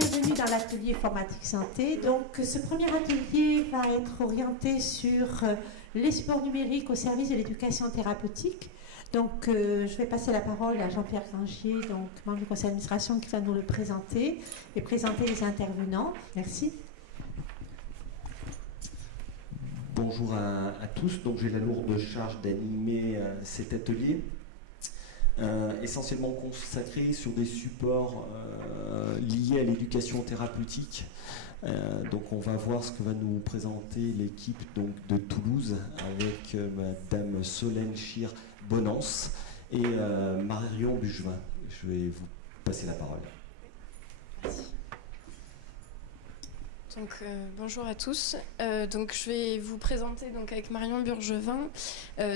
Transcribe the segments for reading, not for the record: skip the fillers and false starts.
bienvenue dans l'atelier Informatique Santé. Donc, ce premier atelier va être orienté sur les supports numériques au service de l'éducation thérapeutique. Donc, je vais passer la parole à Jean-Pierre Grangier, donc membre du conseil d'administration, qui va nous le présenter et présenter les intervenants. Merci. Bonjour à tous. Donc, j'ai la lourde charge d'animer cet atelier. Essentiellement consacré sur des supports liés à l'éducation thérapeutique. Donc on va voir ce que va nous présenter l'équipe de Toulouse avec Madame Solène Chir-Bonance et Marion Bugevin. Je vais vous passer la parole. Merci. Donc, bonjour à tous. Donc, je vais vous présenter donc, avec Marion Burgevin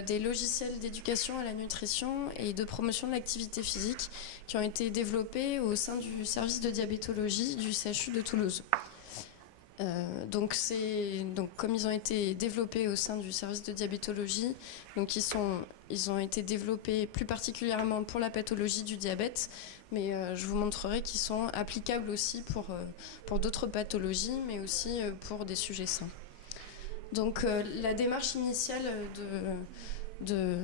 des logiciels d'éducation à la nutrition et de promotion de l'activité physique qui ont été développés au sein du service de diabétologie du CHU de Toulouse. Donc, comme ils ont été développés au sein du service de diabétologie, donc ils ont été développés plus particulièrement pour la pathologie du diabète, mais je vous montrerai qu'ils sont applicables aussi pour d'autres pathologies, mais aussi pour des sujets sains. Donc la démarche initiale de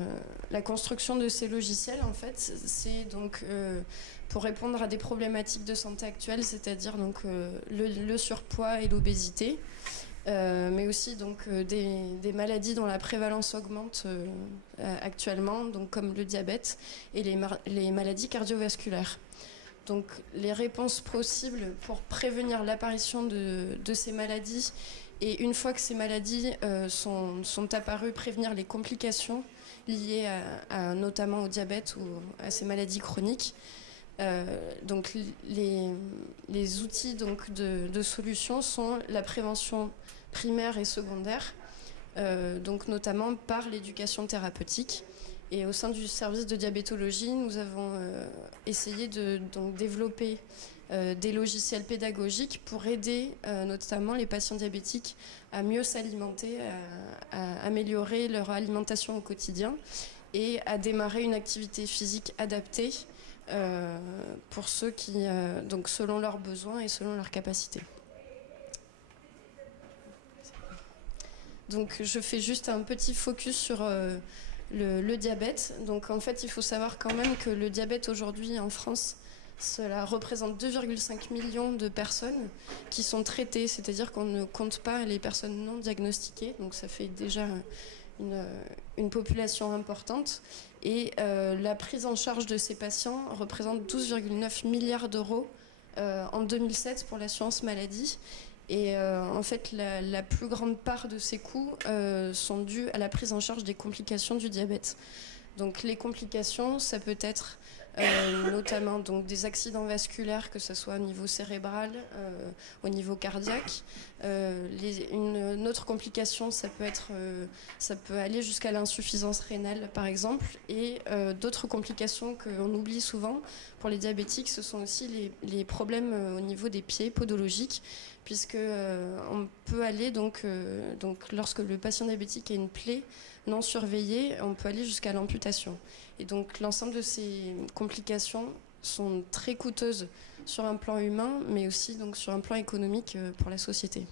la construction de ces logiciels, en fait, c'est donc pour répondre à des problématiques de santé actuelles, c'est-à-dire donc le surpoids et l'obésité, mais aussi donc des maladies dont la prévalence augmente actuellement, donc comme le diabète et les maladies cardiovasculaires. Donc les réponses possibles pour prévenir l'apparition de ces maladies, et une fois que ces maladies sont apparues, prévenir les complications liées notamment au diabète ou à ces maladies chroniques. Donc les outils donc, de solution sont la prévention primaire et secondaire, donc notamment par l'éducation thérapeutique. Et au sein du service de diabétologie, nous avons essayé de donc, développer des logiciels pédagogiques pour aider notamment les patients diabétiques à mieux s'alimenter, à améliorer leur alimentation au quotidien et à démarrer une activité physique adaptée pour ceux qui, donc selon leurs besoins et selon leurs capacités. Donc je fais juste un petit focus sur le diabète. Donc en fait, il faut savoir quand même que le diabète aujourd'hui en France, cela représente 2,5 millions de personnes qui sont traitées, c'est-à-dire qu'on ne compte pas les personnes non diagnostiquées, donc ça fait déjà une population importante. Et la prise en charge de ces patients représente 12,9 milliards d'euros en 2007 pour l'assurance maladie. Et en fait, la plus grande part de ces coûts sont dus à la prise en charge des complications du diabète. Donc les complications, ça peut être notamment donc, des accidents vasculaires, que ce soit au niveau cérébral, au niveau cardiaque. Une autre complication, ça peut aller jusqu'à l'insuffisance rénale, par exemple. Et d'autres complications qu'on oublie souvent pour les diabétiques, ce sont aussi les problèmes au niveau des pieds podologiques, puisque on peut aller donc lorsque le patient diabétique a une plaie non surveillée, on peut aller jusqu'à l'amputation. Et donc l'ensemble de ces complications sont très coûteuses sur un plan humain, mais aussi donc sur un plan économique pour la société.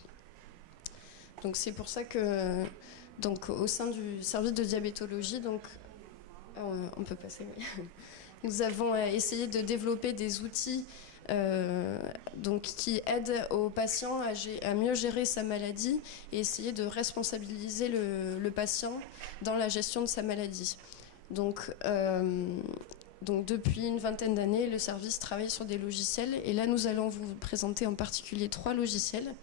Donc c'est pour ça que donc au sein du service de diabétologie, donc on peut passer. Oui. Nous avons essayé de développer des outils donc, qui aident aux patients à mieux gérer sa maladie et essayer de responsabiliser le patient dans la gestion de sa maladie. Donc depuis une vingtaine d'années, le service travaille sur des logiciels et là nous allons vous présenter en particulier 3 logiciels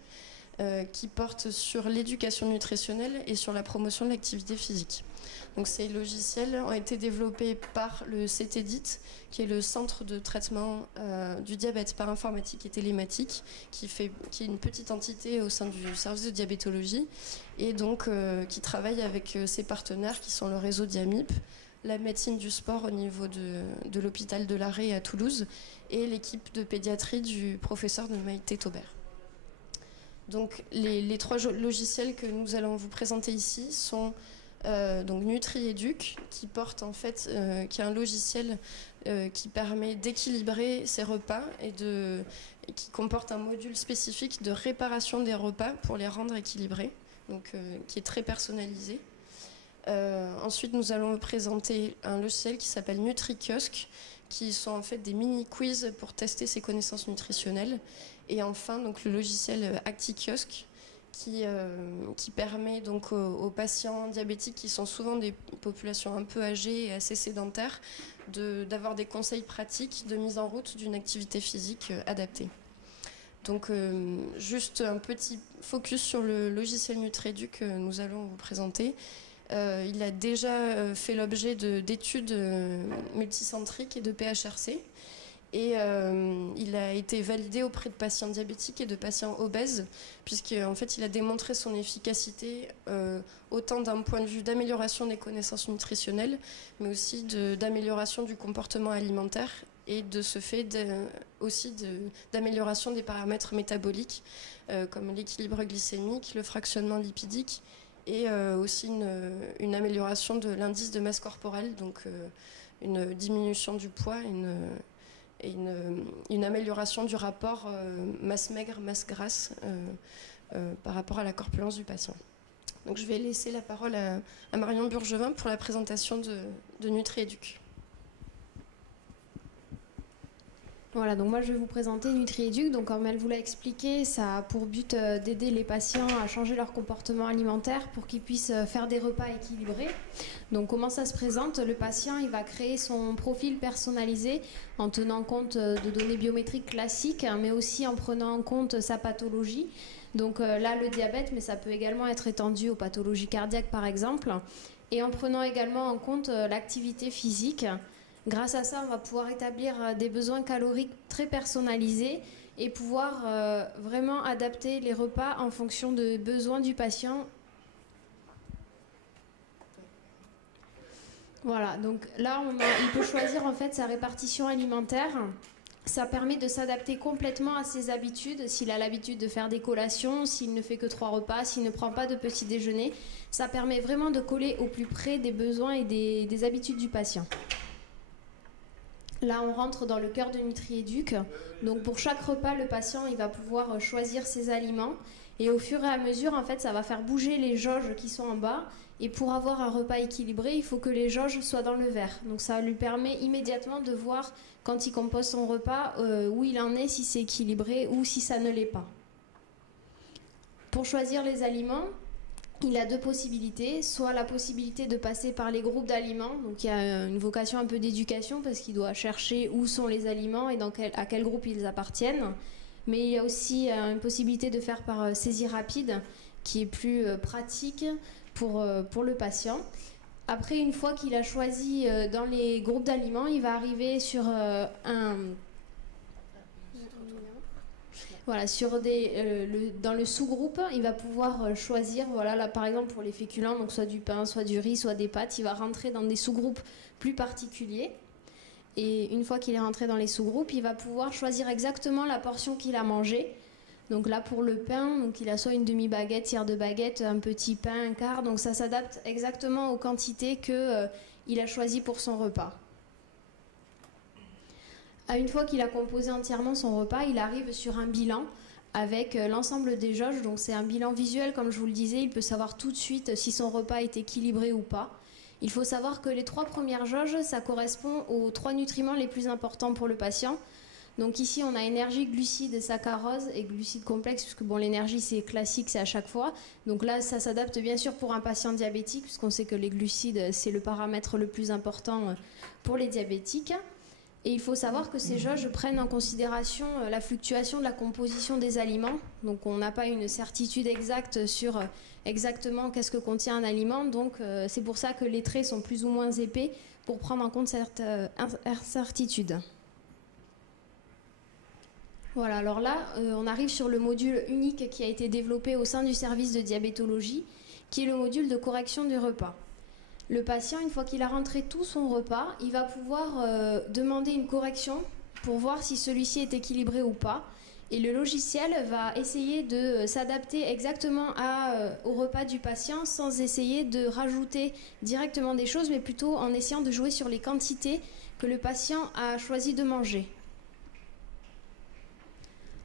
qui portent sur l'éducation nutritionnelle et sur la promotion de l'activité physique. Donc ces logiciels ont été développés par le CTDIT, qui est le centre de traitement du diabète par informatique et télématique, qui est une petite entité au sein du service de diabétologie, et donc qui travaille avec ses partenaires qui sont le réseau Diamip, la médecine du sport au niveau de l'hôpital de l'Arrêt à Toulouse, et l'équipe de pédiatrie du professeur de Maïté Taubert. Donc les 3 logiciels que nous allons vous présenter ici sont donc NutriEduc, qui porte en fait, qui est un logiciel qui permet d'équilibrer ses repas et qui comporte un module spécifique de réparation des repas pour les rendre équilibrés, donc qui est très personnalisé. Ensuite, nous allons vous présenter un logiciel qui s'appelle NutriKiosque, qui sont en fait des mini-quiz pour tester ses connaissances nutritionnelles. Et enfin, donc, le logiciel ActiKiosque, qui permet donc aux patients diabétiques, qui sont souvent des populations un peu âgées et assez sédentaires, d'avoir des conseils pratiques de mise en route d'une activité physique adaptée. Donc juste un petit focus sur le logiciel NutriEduc que nous allons vous présenter. Il a déjà fait l'objet d'études multicentriques et de PHRC. Et il a été validé auprès de patients diabétiques et de patients obèses, puisqu'en fait, il a démontré son efficacité autant d'un point de vue d'amélioration des connaissances nutritionnelles, mais aussi d'amélioration du comportement alimentaire et de ce fait aussi d'amélioration des paramètres métaboliques, comme l'équilibre glycémique, le fractionnement lipidique, et aussi une amélioration de l'indice de masse corporelle, donc une diminution du poids, et une amélioration du rapport masse maigre, masse grasse par rapport à la corpulence du patient. Donc je vais laisser la parole à Marion Burgevin pour la présentation de NutriEduc. Voilà, donc moi je vais vous présenter NutriEduc. Donc comme elle vous l'a expliqué, ça a pour but d'aider les patients à changer leur comportement alimentaire pour qu'ils puissent faire des repas équilibrés. Donc comment ça se présente? Le patient, il va créer son profil personnalisé en tenant compte de données biométriques classiques, mais aussi en prenant en compte sa pathologie. Donc là, le diabète, mais ça peut également être étendu aux pathologies cardiaques par exemple, et en prenant également en compte l'activité physique. Grâce à ça, on va pouvoir établir des besoins caloriques très personnalisés et pouvoir vraiment adapter les repas en fonction des besoins du patient. Voilà, donc là, il peut choisir en fait sa répartition alimentaire. Ça permet de s'adapter complètement à ses habitudes. S'il a l'habitude de faire des collations, s'il ne fait que 3 repas, s'il ne prend pas de petit déjeuner, ça permet vraiment de coller au plus près des besoins et des habitudes du patient. Là, on rentre dans le cœur de NutriEduc. Donc, pour chaque repas, le patient il va pouvoir choisir ses aliments. Et au fur et à mesure, en fait, ça va faire bouger les jauges qui sont en bas. Et pour avoir un repas équilibré, il faut que les jauges soient dans le vert. Donc, ça lui permet immédiatement de voir, quand il compose son repas, où il en est, si c'est équilibré ou si ça ne l'est pas. Pour choisir les aliments, il a 2 possibilités, soit la possibilité de passer par les groupes d'aliments, donc il y a une vocation un peu d'éducation parce qu'il doit chercher où sont les aliments et à quel groupe ils appartiennent, mais il y a aussi une possibilité de faire par saisie rapide qui est plus pratique pour le patient. Après, une fois qu'il a choisi dans les groupes d'aliments, il va arriver sur Voilà, dans le sous-groupe, il va pouvoir choisir, voilà, là par exemple pour les féculents, donc soit du pain, soit du riz, soit des pâtes, il va rentrer dans des sous-groupes plus particuliers. Et une fois qu'il est rentré dans les sous-groupes, il va pouvoir choisir exactement la portion qu'il a mangée. Donc là pour le pain, donc il a soit une demi-baguette, tiers de baguette, un petit pain, un quart, donc ça s'adapte exactement aux quantités qu'il a choisies pour son repas. Une fois qu'il a composé entièrement son repas, il arrive sur un bilan avec l'ensemble des jauges. Donc c'est un bilan visuel, comme je vous le disais. Il peut savoir tout de suite si son repas est équilibré ou pas. Il faut savoir que les 3 premières jauges, ça correspond aux 3 nutriments les plus importants pour le patient. Donc ici, on a énergie, glucides, saccharose et glucides complexes, puisque bon, l'énergie, c'est classique, c'est à chaque fois. Donc là, ça s'adapte bien sûr pour un patient diabétique, puisqu'on sait que les glucides, c'est le paramètre le plus important pour les diabétiques. Et il faut savoir que ces jauges prennent en considération la fluctuation de la composition des aliments. Donc on n'a pas une certitude exacte sur exactement qu'est-ce que contient un aliment. Donc c'est pour ça que les traits sont plus ou moins épais pour prendre en compte cette incertitude. Voilà, alors là, on arrive sur le module unique qui a été développé au sein du service de diabétologie, qui est le module de correction du repas. Le patient, une fois qu'il a rentré tout son repas, il va pouvoir demander une correction pour voir si celui-ci est équilibré ou pas. Et le logiciel va essayer de s'adapter exactement au repas du patient sans essayer de rajouter directement des choses, mais plutôt en essayant de jouer sur les quantités que le patient a choisi de manger.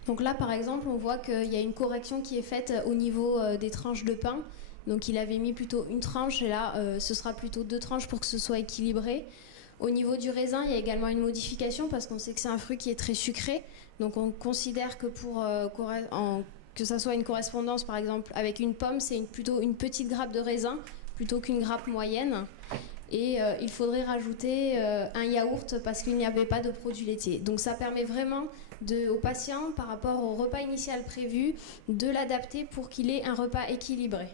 Donc là, par exemple, on voit qu'il y a une correction qui est faite au niveau des tranches de pain. Donc il avait mis plutôt une tranche et là, ce sera plutôt 2 tranches pour que ce soit équilibré. Au niveau du raisin, il y a également une modification parce qu'on sait que c'est un fruit qui est très sucré. Donc on considère que pour que ça soit une correspondance, par exemple, avec une pomme, c'est plutôt une petite grappe de raisin plutôt qu'une grappe moyenne. Et il faudrait rajouter un yaourt parce qu'il n'y avait pas de produits laitiers. Donc ça permet vraiment au patient, par rapport au repas initial prévu, de l'adapter pour qu'il ait un repas équilibré.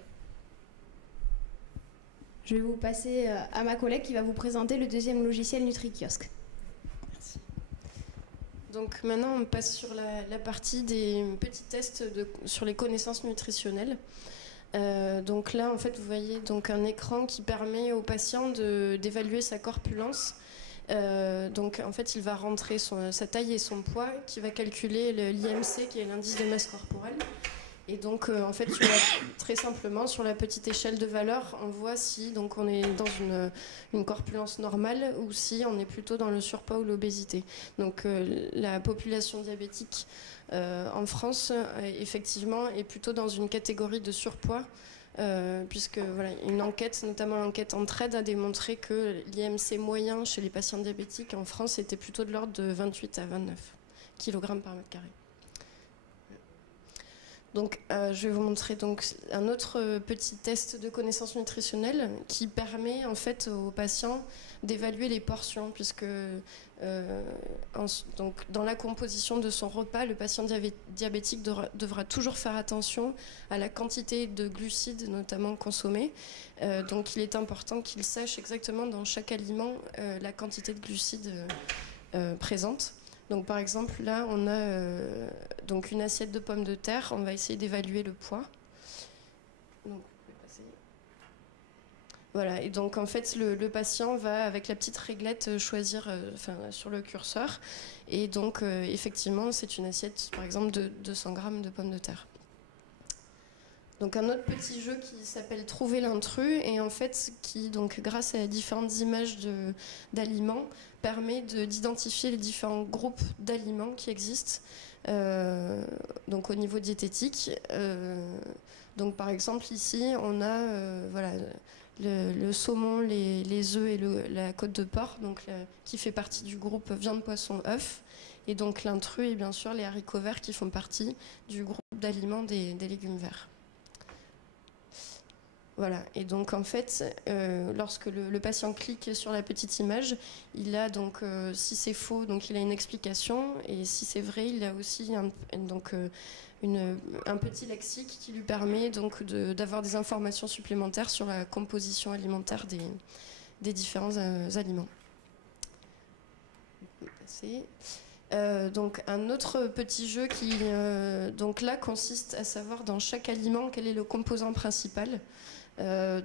Je vais vous passer à ma collègue qui va vous présenter le deuxième logiciel NutriKiosque. Merci. Donc maintenant, on passe sur la partie des petits tests sur les connaissances nutritionnelles. Donc là, en fait, vous voyez donc un écran qui permet au patient d'évaluer sa corpulence. Donc en fait, il va rentrer sa taille et son poids, qui va calculer l'IMC, qui est l'indice de masse corporelle. Et donc, en fait, très simplement, sur la petite échelle de valeur, on voit si donc, on est dans une corpulence normale ou si on est plutôt dans le surpoids ou l'obésité. Donc, la population diabétique en France, effectivement, est plutôt dans une catégorie de surpoids, puisque voilà, une enquête, notamment l'enquête Entraide, a démontré que l'IMC moyen chez les patients diabétiques en France était plutôt de l'ordre de 28 à 29 kg par mètre carré. Donc, je vais vous montrer donc un autre petit test de connaissance nutritionnelle qui permet en fait aux patients d'évaluer les portions, puisque donc, dans la composition de son repas, le patient diabétique devra toujours faire attention à la quantité de glucides notamment consommés. Donc, il est important qu'il sache exactement dans chaque aliment la quantité de glucides présente. Donc par exemple, là, on a donc une assiette de pommes de terre. On va essayer d'évaluer le poids. Donc, voilà, et donc en fait, le patient va, avec la petite réglette, choisir sur le curseur. Et donc, effectivement, c'est une assiette, par exemple, de 200 grammes de pommes de terre. Donc un autre petit jeu qui s'appelle Trouver l'intrus et en fait qui, donc, grâce à différentes images d'aliments, permet d'identifier les différents groupes d'aliments qui existent donc au niveau diététique. Donc par exemple ici on a voilà, le saumon, les œufs et la côte de porc, donc qui fait partie du groupe viande, poisson, œufs. Et donc l'intrus et bien sûr les haricots verts qui font partie du groupe d'aliments des légumes verts. Voilà, et donc en fait, lorsque le patient clique sur la petite image, il a donc, si c'est faux, donc il a une explication, et si c'est vrai, il a aussi un petit lexique qui lui permet donc d'avoir des informations supplémentaires sur la composition alimentaire des différents aliments. Donc un autre petit jeu qui donc là consiste à savoir dans chaque aliment quel est le composant principal.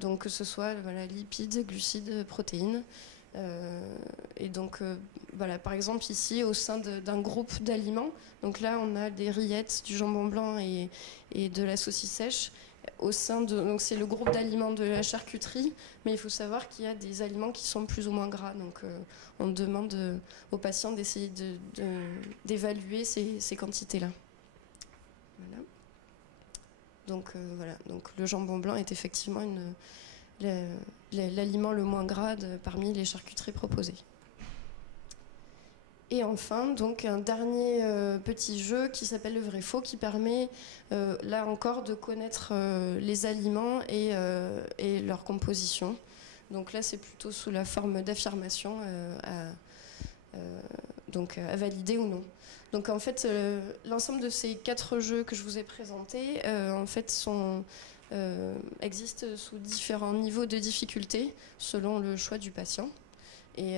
Donc que ce soit voilà, lipides, glucides, protéines. Et donc voilà, par exemple ici au sein d'un groupe d'aliments, donc là on a des rillettes, du jambon blanc et de la saucisse sèche. Donc c'est le groupe d'aliments de la charcuterie, mais il faut savoir qu'il y a des aliments qui sont plus ou moins gras. Donc on demande aux patients d'essayer d'évaluer ces quantités-là. Voilà. Donc voilà, donc le jambon blanc est effectivement l'aliment le moins gras parmi les charcuteries proposées. Et enfin, donc un dernier petit jeu qui s'appelle le vrai-faux, qui permet là encore de connaître les aliments et leur composition. Donc là, c'est plutôt sous la forme d'affirmation à valider ou non. Donc en fait, l'ensemble de ces 4 jeux que je vous ai présentés, en fait, existent sous différents niveaux de difficulté selon le choix du patient. Et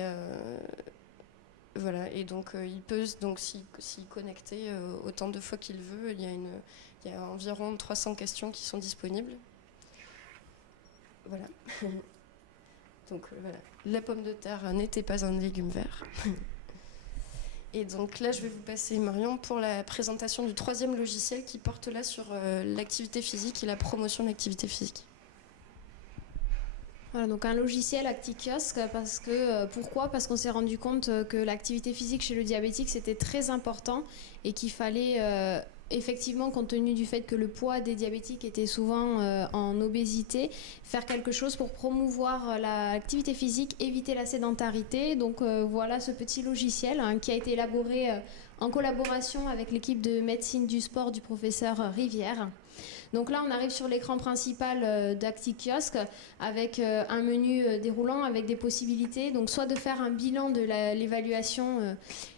voilà. Et donc il peut donc s'y connecter autant de fois qu'il veut. Il y a environ 300 questions qui sont disponibles. Voilà. Donc voilà. La pomme de terre n'était pas un légume vert. Et donc là, je vais vous passer Marion pour la présentation du 3e logiciel qui porte là sur l'activité physique et la promotion de l'activité physique. Voilà, donc un logiciel ActiKiosque, pourquoi ? Parce qu'on s'est rendu compte que l'activité physique chez le diabétique, c'était très important et qu'il fallait effectivement, compte tenu du fait que le poids des diabétiques était souvent en obésité, faire quelque chose pour promouvoir l'activité physique, éviter la sédentarité. Donc voilà ce petit logiciel qui a été élaboré en collaboration avec l'équipe de médecine du sport du professeur Rivière. Donc là, on arrive sur l'écran principal d'ActiKiosque avec un menu déroulant avec des possibilités. Donc soit de faire un bilan de l'évaluation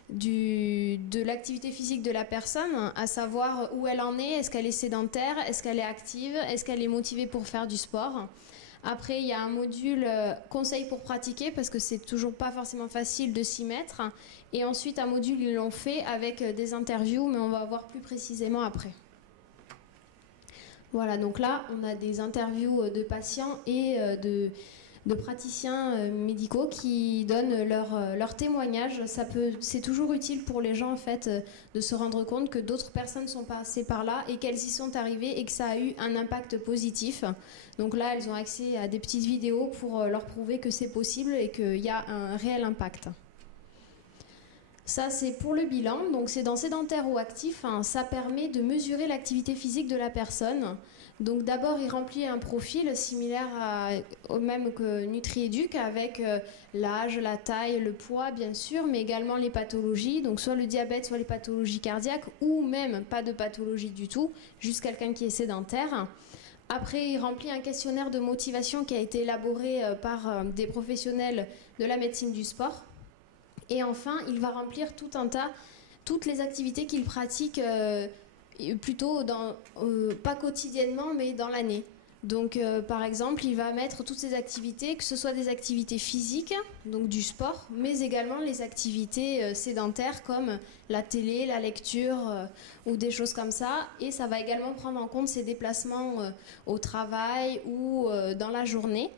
de l'activité physique de la personne, à savoir où elle en est, est-ce qu'elle est sédentaire, est-ce qu'elle est active, est-ce qu'elle est motivée pour faire du sport. Après, il y a un module conseil pour pratiquer parce que c'est toujours pas forcément facile de s'y mettre. Et ensuite, un module, ils l'ont fait avec des interviews, mais on va voir plus précisément après. Voilà, donc là, on a des interviews de patients et de praticiens médicaux qui donnent leur témoignage. C'est toujours utile pour les gens en fait de se rendre compte que d'autres personnes sont passées par là et qu'elles y sont arrivées et que ça a eu un impact positif. Donc là, elles ont accès à des petites vidéos pour leur prouver que c'est possible et qu'il y a un réel impact. Ça, c'est pour le bilan. Donc, c'est dans sédentaire ou actif. Ça permet de mesurer l'activité physique de la personne. Donc, d'abord, il remplit un profil similaire au même que NutriEduc avec l'âge, la taille, le poids, bien sûr, mais également les pathologies. Donc, soit le diabète, soit les pathologies cardiaques ou même pas de pathologie du tout, juste quelqu'un qui est sédentaire. Après, il remplit un questionnaire de motivation qui a été élaboré par des professionnels de la médecine du sport. Et enfin, il va remplir toutes les activités qu'il pratique, plutôt pas quotidiennement, mais dans l'année. Donc, par exemple, il va mettre toutes ces activités, que ce soit des activités physiques, donc du sport, mais également les activités sédentaires comme la télé, la lecture ou des choses comme ça. Et ça va également prendre en compte ses déplacements au travail ou dans la journée.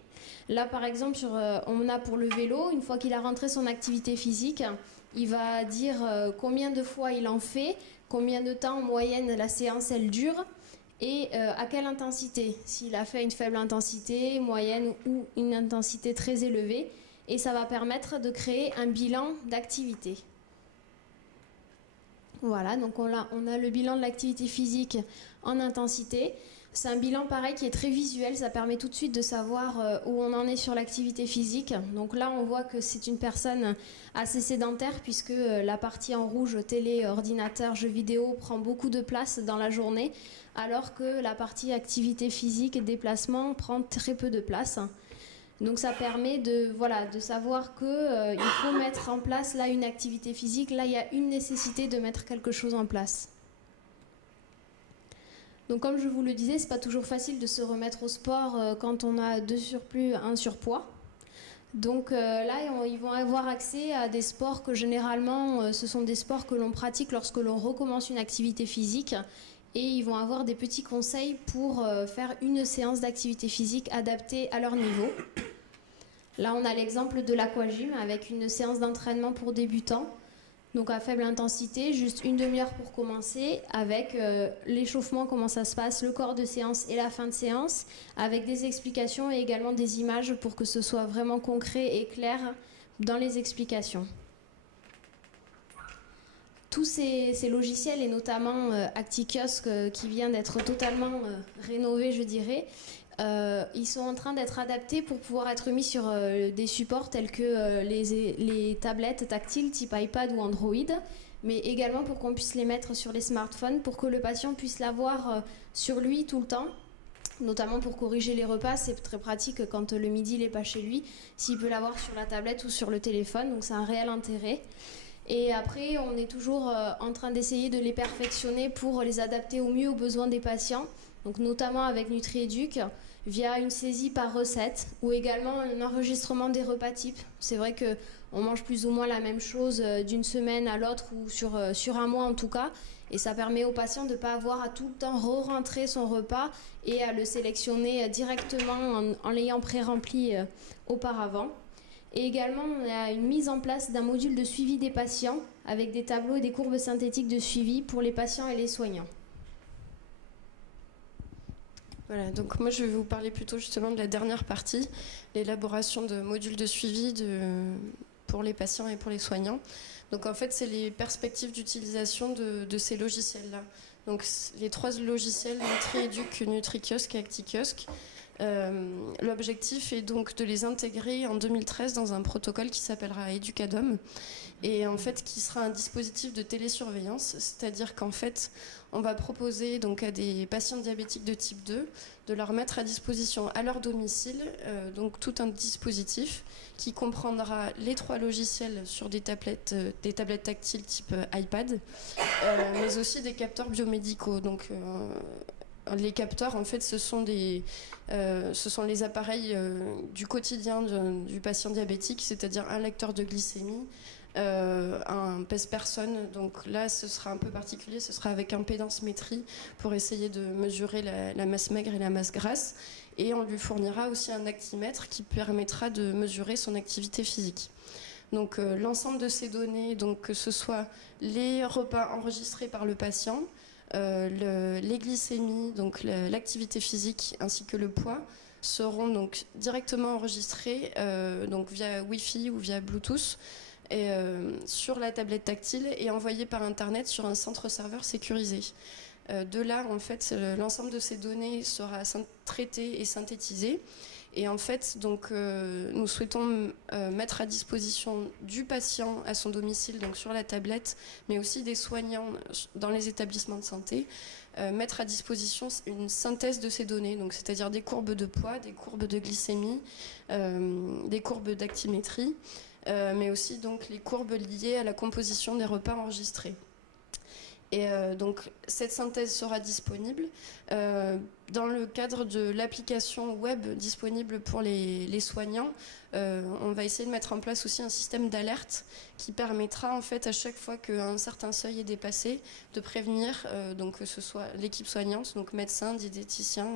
Là, par exemple, on a pour le vélo, une fois qu'il a rentré son activité physique, il va dire combien de fois il en fait, combien de temps en moyenne la séance elle dure et à quelle intensité. S'il a fait une faible intensité, moyenne ou une intensité très élevée. Et ça va permettre de créer un bilan d'activité. Voilà, donc on a le bilan de l'activité physique en intensité. C'est un bilan pareil qui est très visuel, ça permet tout de suite de savoir où on en est sur l'activité physique. Donc là, on voit que c'est une personne assez sédentaire puisque la partie en rouge, télé, ordinateur, jeux vidéo, prend beaucoup de place dans la journée, alors que la partie activité physique et déplacement prend très peu de place. Donc ça permet de savoir qu'il faut mettre en place là une activité physique, là il y a une nécessité de mettre quelque chose en place. Donc comme je vous le disais, c'est pas toujours facile de se remettre au sport quand on a 2 surplus, 1 surpoids. Donc là, ils vont avoir accès à des sports que généralement, ce sont des sports que l'on pratique lorsque l'on recommence une activité physique. Et ils vont avoir des petits conseils pour faire une séance d'activité physique adaptée à leur niveau. Là, on a l'exemple de l'aquagym avec une séance d'entraînement pour débutants. Donc à faible intensité, juste une demi-heure pour commencer, avec l'échauffement, comment ça se passe, le corps de séance et la fin de séance, avec des explications et également des images pour que ce soit vraiment concret et clair dans les explications. Tous ces logiciels, et notamment ActiKiosque qui vient d'être totalement rénové, je dirais, ils sont en train d'être adaptés pour pouvoir être mis sur des supports tels que les tablettes tactiles type iPad ou Android, mais également pour qu'on puisse les mettre sur les smartphones pour que le patient puisse l'avoir sur lui tout le temps, notamment pour corriger les repas. C'est très pratique quand le midi il n'est pas chez lui, s'il peut l'avoir sur la tablette ou sur le téléphone, donc c'est un réel intérêt. Et après, on est toujours en train d'essayer de les perfectionner pour les adapter au mieux aux besoins des patients, donc notamment avec NutriEduc, via une saisie par recette ou également un enregistrement des repas types. C'est vrai qu'on mange plus ou moins la même chose d'une semaine à l'autre ou sur un mois en tout cas, et ça permet aux patients de ne pas avoir à tout le temps re-rentrer son repas et à le sélectionner directement en l'ayant pré-rempli auparavant. Et également, on a une mise en place d'un module de suivi des patients avec des tableaux et des courbes synthétiques de suivi pour les patients et les soignants. Voilà, donc moi je vais vous parler plutôt justement de la dernière partie, l'élaboration de modules de suivi pour les patients et pour les soignants. Donc en fait, c'est les perspectives d'utilisation de ces logiciels-là. Donc les 3 logiciels, NutriEduc, NutriKiosque et ActiKiosque. L'objectif est donc de les intégrer en 2013 dans un protocole qui s'appellera Educadom et en fait qui sera un dispositif de télésurveillance, c'est-à-dire qu'en fait on va proposer donc à des patients diabétiques de type 2 de leur mettre à disposition à leur domicile donc tout un dispositif qui comprendra les 3 logiciels sur des tablettes tactiles type iPad, mais aussi des capteurs biomédicaux. Donc les capteurs, en fait, ce sont les appareils du quotidien du patient diabétique, c'est-à-dire un lecteur de glycémie, un pèse-personne. Donc là, ce sera un peu particulier, ce sera avec impédance-métrie pour essayer de mesurer la masse maigre et la masse grasse. Et on lui fournira aussi un actimètre qui permettra de mesurer son activité physique. Donc l'ensemble de ces données, donc, que ce soit les repas enregistrés par le patient, les glycémies, donc l'activité physique ainsi que le poids seront donc directement enregistrés donc via Wi-Fi ou via Bluetooth et, sur la tablette tactile et envoyés par Internet sur un centre-serveur sécurisé. De là, en fait, l'ensemble de ces données sera traité et synthétisé. Et en fait, donc, nous souhaitons mettre à disposition du patient à son domicile, donc sur la tablette, mais aussi des soignants dans les établissements de santé, mettre à disposition une synthèse de ces données, donc c'est-à-dire des courbes de poids, des courbes de glycémie, des courbes d'actimétrie, mais aussi donc les courbes liées à la composition des repas enregistrés. Et donc cette synthèse sera disponible dans le cadre de l'application web disponible pour les soignants. On va essayer de mettre en place aussi un système d'alerte qui permettra en fait à chaque fois qu'un certain seuil est dépassé de prévenir donc que ce soit l'équipe soignante, donc médecins, diététiciens,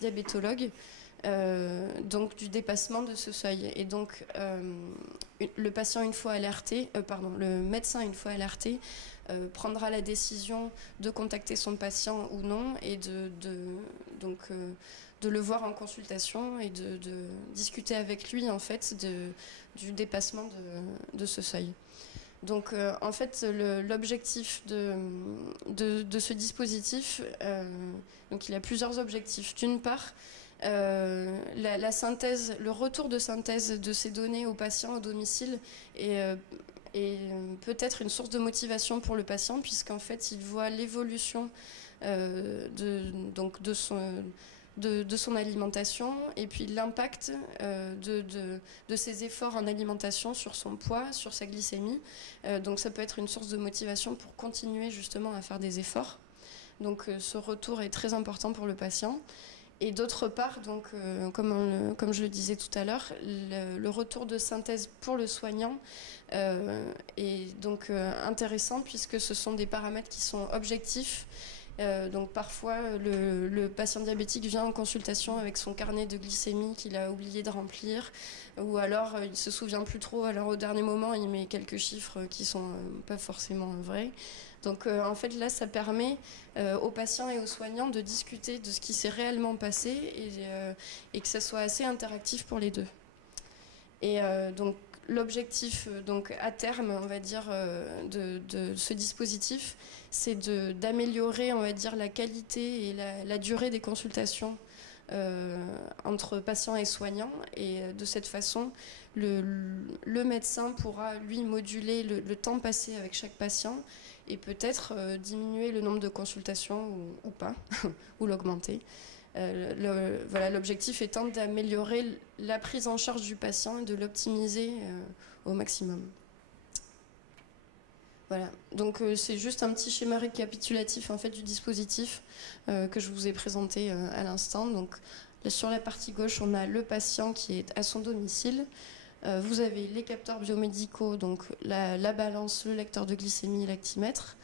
diabétologues, donc du dépassement de ce seuil. Et donc le patient une fois alerté, le médecin une fois alerté prendra la décision de contacter son patient ou non et de le voir en consultation et de discuter avec lui en fait du dépassement de ce seuil. Donc en fait l'objectif de ce dispositif, donc il a plusieurs objectifs. D'une part, la synthèse, le retour de synthèse de ces données au patient au domicile est peut-être une source de motivation pour le patient puisqu'en fait il voit l'évolution de son alimentation et puis l'impact de ses efforts en alimentation sur son poids, sur sa glycémie. Donc ça peut être une source de motivation pour continuer justement à faire des efforts. Donc ce retour est très important pour le patient. Et d'autre part, donc, comme je le disais tout à l'heure, le retour de synthèse pour le soignant est donc intéressant puisque ce sont des paramètres qui sont objectifs. Donc parfois, le patient diabétique vient en consultation avec son carnet de glycémie qu'il a oublié de remplir, ou alors il ne se souvient plus trop, alors au dernier moment, il met quelques chiffres qui ne sont pas forcément vrais. Donc en fait là ça permet aux patients et aux soignants de discuter de ce qui s'est réellement passé et que ça soit assez interactif pour les deux. Et donc l'objectif donc à terme on va dire de ce dispositif c'est d'améliorer on va dire la qualité et la durée des consultations entre patients et soignants et de cette façon le médecin pourra lui moduler le temps passé avec chaque patient et peut-être diminuer le nombre de consultations ou pas, ou l'augmenter. Voilà, l'objectif étant d'améliorer la prise en charge du patient et de l'optimiser au maximum. Voilà, donc c'est juste un petit schéma récapitulatif en fait, du dispositif que je vous ai présenté à l'instant. Donc, sur la partie gauche, on a le patient qui est à son domicile. Vous avez les capteurs biomédicaux, donc la balance, le lecteur de glycémie, l'actimètre.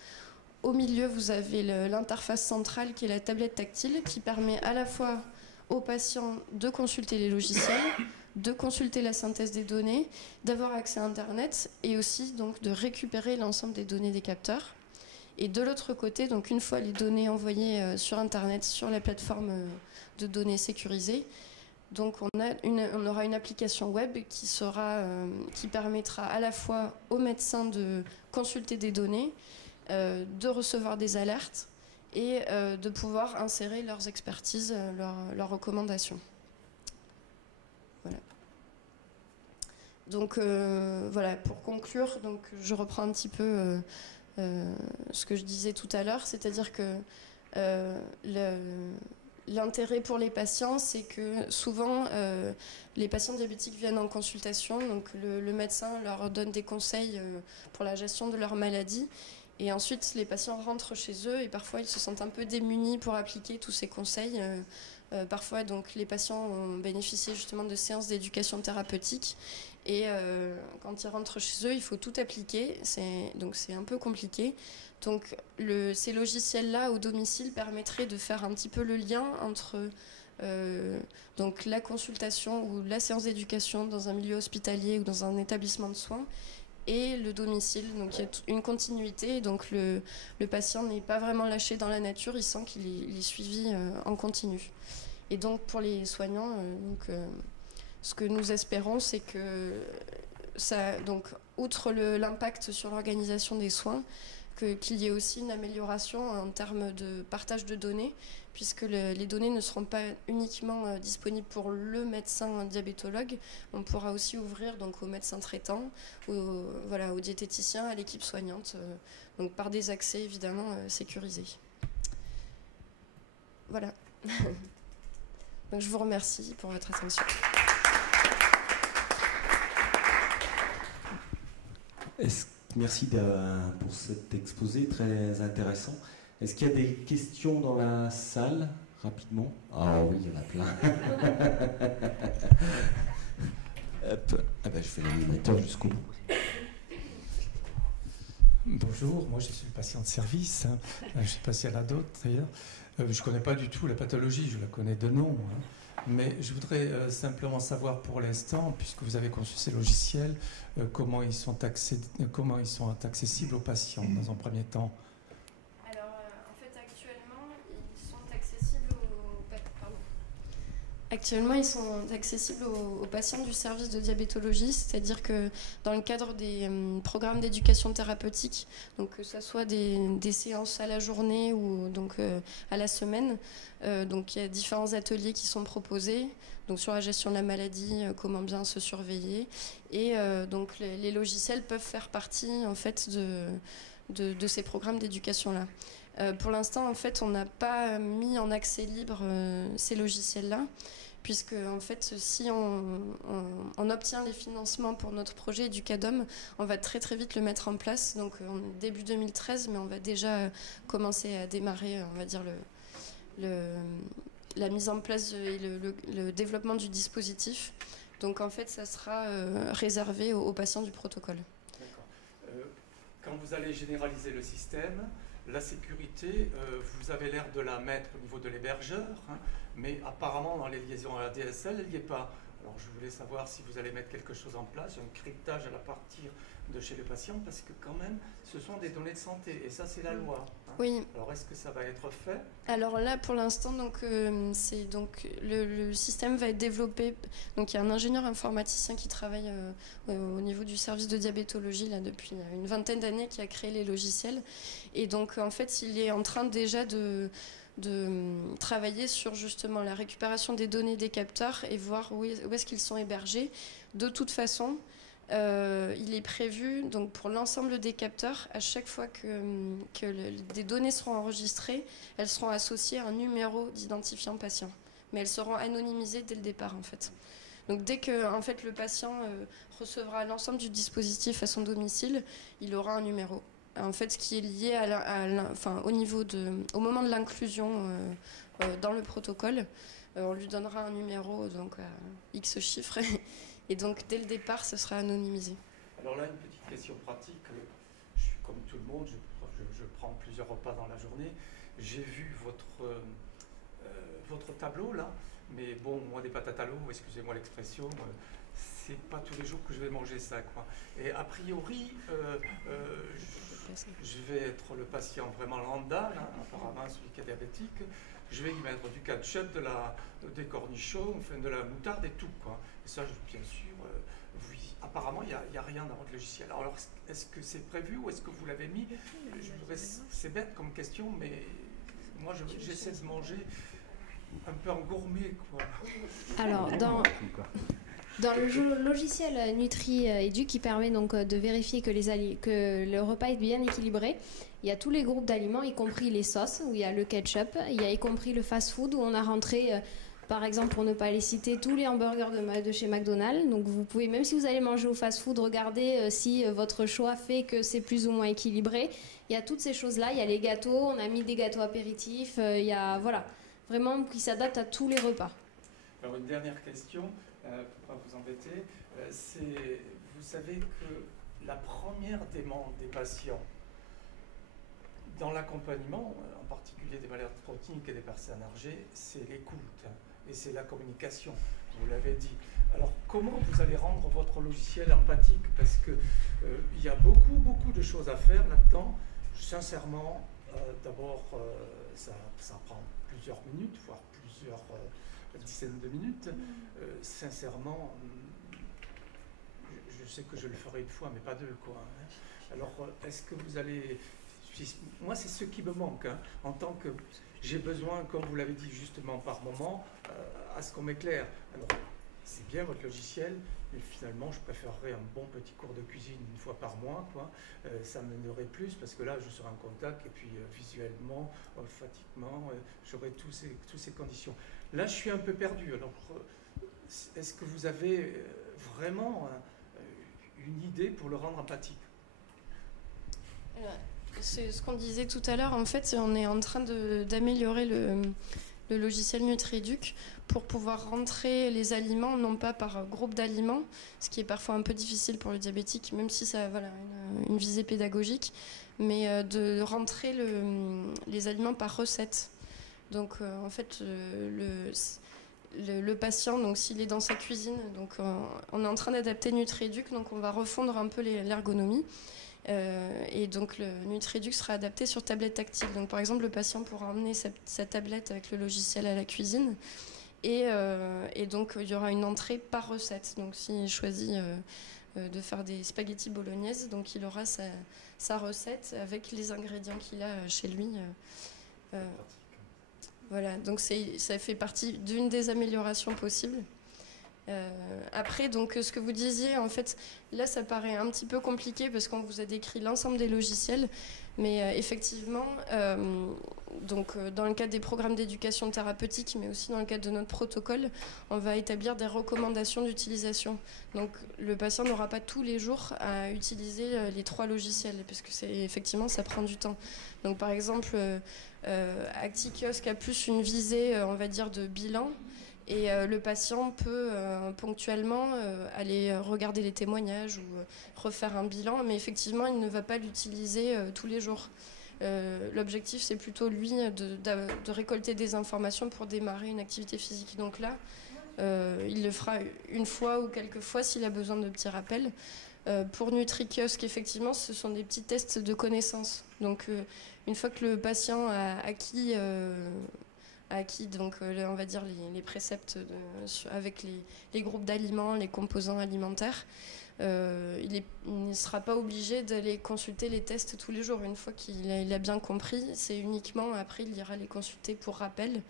Au milieu, vous avez l'interface centrale qui est la tablette tactile qui permet à la fois aux patients de consulter les logiciels, de consulter la synthèse des données, d'avoir accès à Internet et aussi donc de récupérer l'ensemble des données des capteurs. Et de l'autre côté, donc une fois les données envoyées sur Internet, sur la plateforme de données sécurisée, donc on aura une application web qui permettra à la fois aux médecins de consulter des données, de recevoir des alertes et de pouvoir insérer leurs expertises, leurs recommandations. Voilà. Donc voilà, pour conclure, donc, je reprends un petit peu ce que je disais tout à l'heure, c'est-à-dire que l'intérêt pour les patients, c'est que souvent les patients diabétiques viennent en consultation, donc le médecin leur donne des conseils pour la gestion de leur maladie, et ensuite les patients rentrent chez eux et parfois ils se sentent un peu démunis pour appliquer tous ces conseils. Parfois donc les patients ont bénéficié justement de séances d'éducation thérapeutique et quand ils rentrent chez eux, il faut tout appliquer, donc c'est un peu compliqué. Donc ces logiciels-là au domicile permettraient de faire un petit peu le lien entre donc la consultation ou la séance d'éducation dans un milieu hospitalier ou dans un établissement de soins et le domicile. Donc il y a une continuité, donc le patient n'est pas vraiment lâché dans la nature, il sent qu'il est suivi en continu. Et donc pour les soignants, ce que nous espérons, c'est que donc outre l'impact sur l'organisation des soins, qu'il y ait aussi une amélioration en termes de partage de données, puisque les données ne seront pas uniquement disponibles pour le médecin diabétologue, on pourra aussi ouvrir donc aux médecins traitants, aux diététiciens, à l'équipe soignante, donc par des accès évidemment sécurisés. Voilà. Donc je vous remercie pour votre attention. Merci pour cet exposé très intéressant. Est-ce qu'il y a des questions dans la salle, rapidement? Ah oui, il y en a plein. Hop. Ah ben, je fais l'animateur jusqu'au bout. Bonjour, moi je suis le patient de service. Je ne sais pas s'il y en a d'autres d'ailleurs. Je ne connais pas du tout la pathologie, je la connais de nom. Mais je voudrais simplement savoir pour l'instant, puisque vous avez conçu ces logiciels, comment ils sont accessibles aux patients dans un premier temps. Alors, en fait, actuellement, ils sont accessibles aux patients du service de diabétologie, c'est-à-dire que dans le cadre des programmes d'éducation thérapeutique, donc que ce soit des séances à la journée ou donc à la semaine, donc il y a différents ateliers qui sont proposés, donc sur la gestion de la maladie, comment bien se surveiller, et donc les logiciels peuvent faire partie en fait de ces programmes d'éducation-là. Pour l'instant, en fait, on n'a pas mis en accès libre ces logiciels-là, puisque en fait, si on obtient les financements pour notre projet du CADOM, on va très très vite le mettre en place, donc début 2013, mais on va déjà commencer à démarrer, on va dire, la mise en place et le développement du dispositif. Donc en fait, ça sera réservé aux patients du protocole. D'accord. Quand vous allez généraliser le système, la sécurité, vous avez l'air de la mettre au niveau de l'hébergeur, hein, mais apparemment dans les liaisons à la DSL, elle n'y est pas. Alors je voulais savoir si vous allez mettre quelque chose en place, un cryptage à la partir de chez le patient, parce que quand même, ce sont des données de santé, et ça c'est la loi. Hein. Oui. Alors est-ce que ça va être fait? Alors là, pour l'instant, le système va être développé. Donc il y a un ingénieur informaticien qui travaille au niveau du service de diabétologie là depuis une vingtaine d'années, qui a créé les logiciels. Et donc en fait, il est en train déjà de travailler sur justement la récupération des données des capteurs et voir où est-ce qu'ils sont hébergés. De toute façon, il est prévu donc pour l'ensemble des capteurs, à chaque fois que des données seront enregistrées, elles seront associées à un numéro d'identifiant patient. Mais elles seront anonymisées dès le départ en fait. Donc dès que en fait, le patient recevra l'ensemble du dispositif à son domicile, il aura un numéro. En fait, ce qui est lié au moment de l'inclusion dans le protocole, on lui donnera un numéro, donc X chiffres, et donc dès le départ, ce sera anonymisé. Alors là, une petite question pratique. Je suis comme tout le monde, je prends plusieurs repas dans la journée. J'ai vu votre tableau là, Mais bon, moi, des patates à l'eau, excusez-moi l'expression, c'est pas tous les jours que je vais manger ça, quoi. Et a priori, je vais être le patient vraiment lambda, là, apparemment celui qui est diabétique. Je vais lui mettre du ketchup, des cornichons, enfin, de la moutarde et tout, quoi. Et ça, bien sûr, oui. Apparemment, il n'y a rien dans votre logiciel. Alors, est-ce que c'est prévu ou est-ce que vous l'avez mis? C'est bête comme question, mais moi, j'essaie de manger un peu en gourmet, quoi. Alors, dans le logiciel NutriEduc qui permet donc de vérifier que le repas est bien équilibré, il y a tous les groupes d'aliments, y compris les sauces, où il y a le ketchup, il y a y compris le fast-food, où on a rentré, par exemple, pour ne pas les citer, tous les hamburgers de chez McDonald's. Donc vous pouvez, même si vous allez manger au fast-food, regarder si votre choix fait que c'est plus ou moins équilibré. Il y a toutes ces choses-là, il y a les gâteaux, on a mis des gâteaux apéritifs, il y a, voilà, vraiment qui s'adaptent à tous les repas. Alors une dernière question, pour ne pas vous embêter, vous savez que la première demande des patients dans l'accompagnement, en particulier des malades chroniques et des personnes âgées, c'est l'écoute et c'est la communication, vous l'avez dit. Alors comment vous allez rendre votre logiciel empathique? Parce qu'il y a beaucoup de choses à faire là-dedans. Sincèrement, d'abord, ça prend plusieurs minutes, voire plusieurs dizaines de minutes. Sincèrement, je sais que je le ferai une fois, mais pas deux, quoi. Alors, est-ce que vous allez... Moi, c'est ce qui me manque, hein, en tant que... J'ai besoin, comme vous l'avez dit justement par moment, à ce qu'on m'éclaire. Alors, c'est bien votre logiciel, mais finalement, je préférerais un bon petit cours de cuisine une fois par mois, quoi. Ça m'aiderait plus, parce que là, je serai en contact, et puis visuellement, olfatiquement, j'aurai toutes ces conditions. Là, je suis un peu perdu. Alors, est-ce que vous avez vraiment une idée pour le rendre empathique? C'est ce qu'on disait tout à l'heure. En fait, on est en train d'améliorer le logiciel NutriEduc pour pouvoir rentrer les aliments, non pas par groupe d'aliments, ce qui est parfois un peu difficile pour le diabétique, même si ça a voilà, une visée pédagogique, mais de rentrer les aliments par recette. Donc, en fait, le patient, donc s'il est dans sa cuisine, donc on est en train d'adapter NutriEduc, donc on va refondre un peu l'ergonomie. Et donc le NutriEduc sera adapté sur tablette tactile. Donc par exemple, le patient pourra emmener sa tablette avec le logiciel à la cuisine et donc il y aura une entrée par recette. Donc s'il choisit de faire des spaghettis bolognaises, donc il aura sa recette avec les ingrédients qu'il a chez lui. Voilà, donc ça fait partie d'une des améliorations possibles. Après, donc, ce que vous disiez, en fait, là, ça paraît un petit peu compliqué parce qu'on vous a décrit l'ensemble des logiciels, mais effectivement, donc, dans le cadre des programmes d'éducation thérapeutique, mais aussi dans le cadre de notre protocole, on va établir des recommandations d'utilisation. Donc, le patient n'aura pas tous les jours à utiliser les 3 logiciels, parce que effectivement, ça prend du temps. Donc, par exemple, ActiKiosque a plus une visée, on va dire, de bilan. Et le patient peut ponctuellement aller regarder les témoignages ou refaire un bilan, mais effectivement, il ne va pas l'utiliser tous les jours. L'objectif, c'est plutôt, lui, de récolter des informations pour démarrer une activité physique. Donc là, il le fera une fois ou quelques fois s'il a besoin de petits rappels. Pour NutriKiosque, effectivement, ce sont des petits tests de connaissances. Donc, une fois que le patient a acquis donc on va dire les préceptes avec les groupes d'aliments, les composants alimentaires, il ne sera pas obligé d'aller consulter les tests tous les jours. Une fois qu'il a bien compris, c'est uniquement après il ira les consulter pour rappel.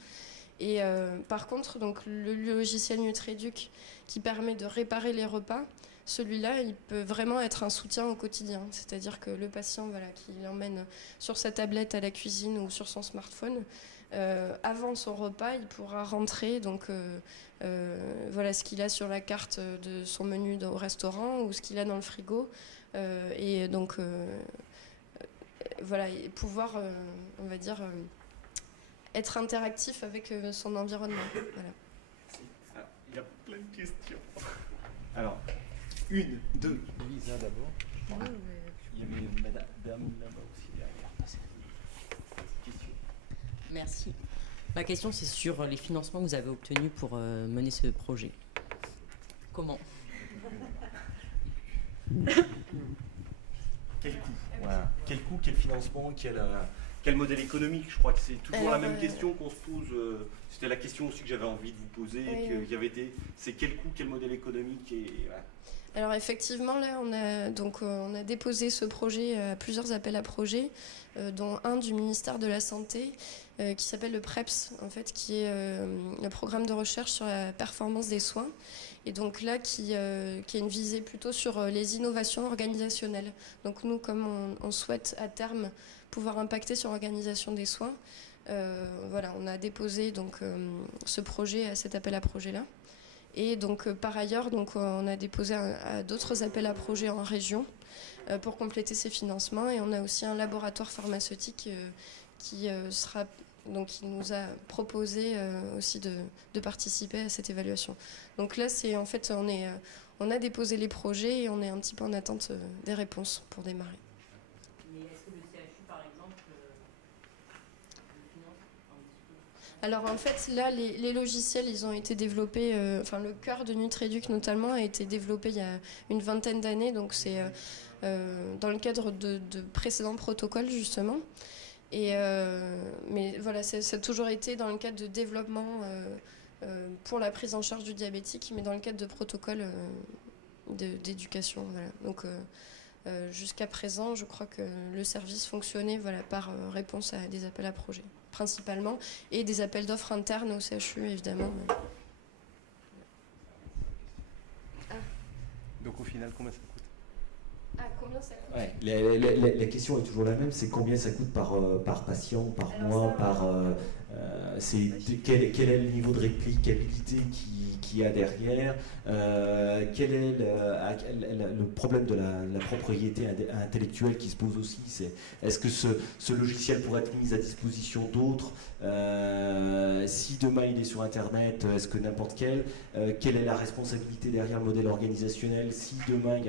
Et par contre, donc, le logiciel NutriEduc qui permet de réparer les repas, celui-là, il peut vraiment être un soutien au quotidien. C'est-à-dire que le patient, voilà, qui l'emmène sur sa tablette à la cuisine ou sur son smartphone, avant son repas, il pourra rentrer donc, voilà, ce qu'il a sur la carte de son menu au restaurant ou ce qu'il a dans le frigo. Et donc, voilà, et pouvoir, on va dire, être interactif avec son environnement. Voilà. Il y a plein de questions. Alors, 1, 2. Lisa d'abord. Il y avait madame là-bas aussi derrière. Question. Merci. Ma question, c'est sur les financements que vous avez obtenus pour mener ce projet. Comment? Quel coût, voilà. Quel coût, quel financement, quel modèle économique? Je crois que c'est toujours la même question qu'on se pose. C'était la question aussi que j'avais envie de vous poser. Oui. C'est quel coût, quel modèle économique voilà. Alors effectivement, là, on a déposé ce projet à plusieurs appels à projets, dont un du ministère de la Santé, qui s'appelle le PREPS, en fait, qui est le programme de recherche sur la performance des soins. Et donc là, qui a une visée plutôt sur les innovations organisationnelles. Donc nous, comme on souhaite à terme pouvoir impacter sur l'organisation des soins, voilà, on a déposé donc, ce projet à cet appel à projet-là. Et donc par ailleurs, donc, on a déposé à d'autres appels à projets en région pour compléter ces financements. Et on a aussi un laboratoire pharmaceutique qui nous a proposé aussi de participer à cette évaluation. Donc là, c'est en fait, on a déposé les projets et on est un petit peu en attente des réponses pour démarrer. Mais est-ce que le CHU, par exemple, le finance un petit peu? Alors en fait, là, les logiciels, ils ont été développés, le cœur de Nutréduc notamment a été développé il y a une vingtaine d'années, donc c'est dans le cadre de précédents protocoles justement. Mais voilà, ça a toujours été dans le cadre de développement pour la prise en charge du diabétique, mais dans le cadre de protocoles d'éducation. Voilà. Donc jusqu'à présent, je crois que le service fonctionnait par réponse à des appels à projets, principalement, et des appels d'offres internes au CHU, évidemment. Donc au final, combien ça coûte? Combien ça coûte? Ouais, la question est toujours la même, c'est combien ça coûte par patient, par mois, quel est le niveau de réplicabilité qu'il y a derrière, quel est le problème de la propriété intellectuelle qui se pose aussi, est-ce que ce logiciel pourrait être mis à disposition d'autres, si demain il est sur internet, est-ce que n'importe quelle est la responsabilité derrière le modèle organisationnel, si demain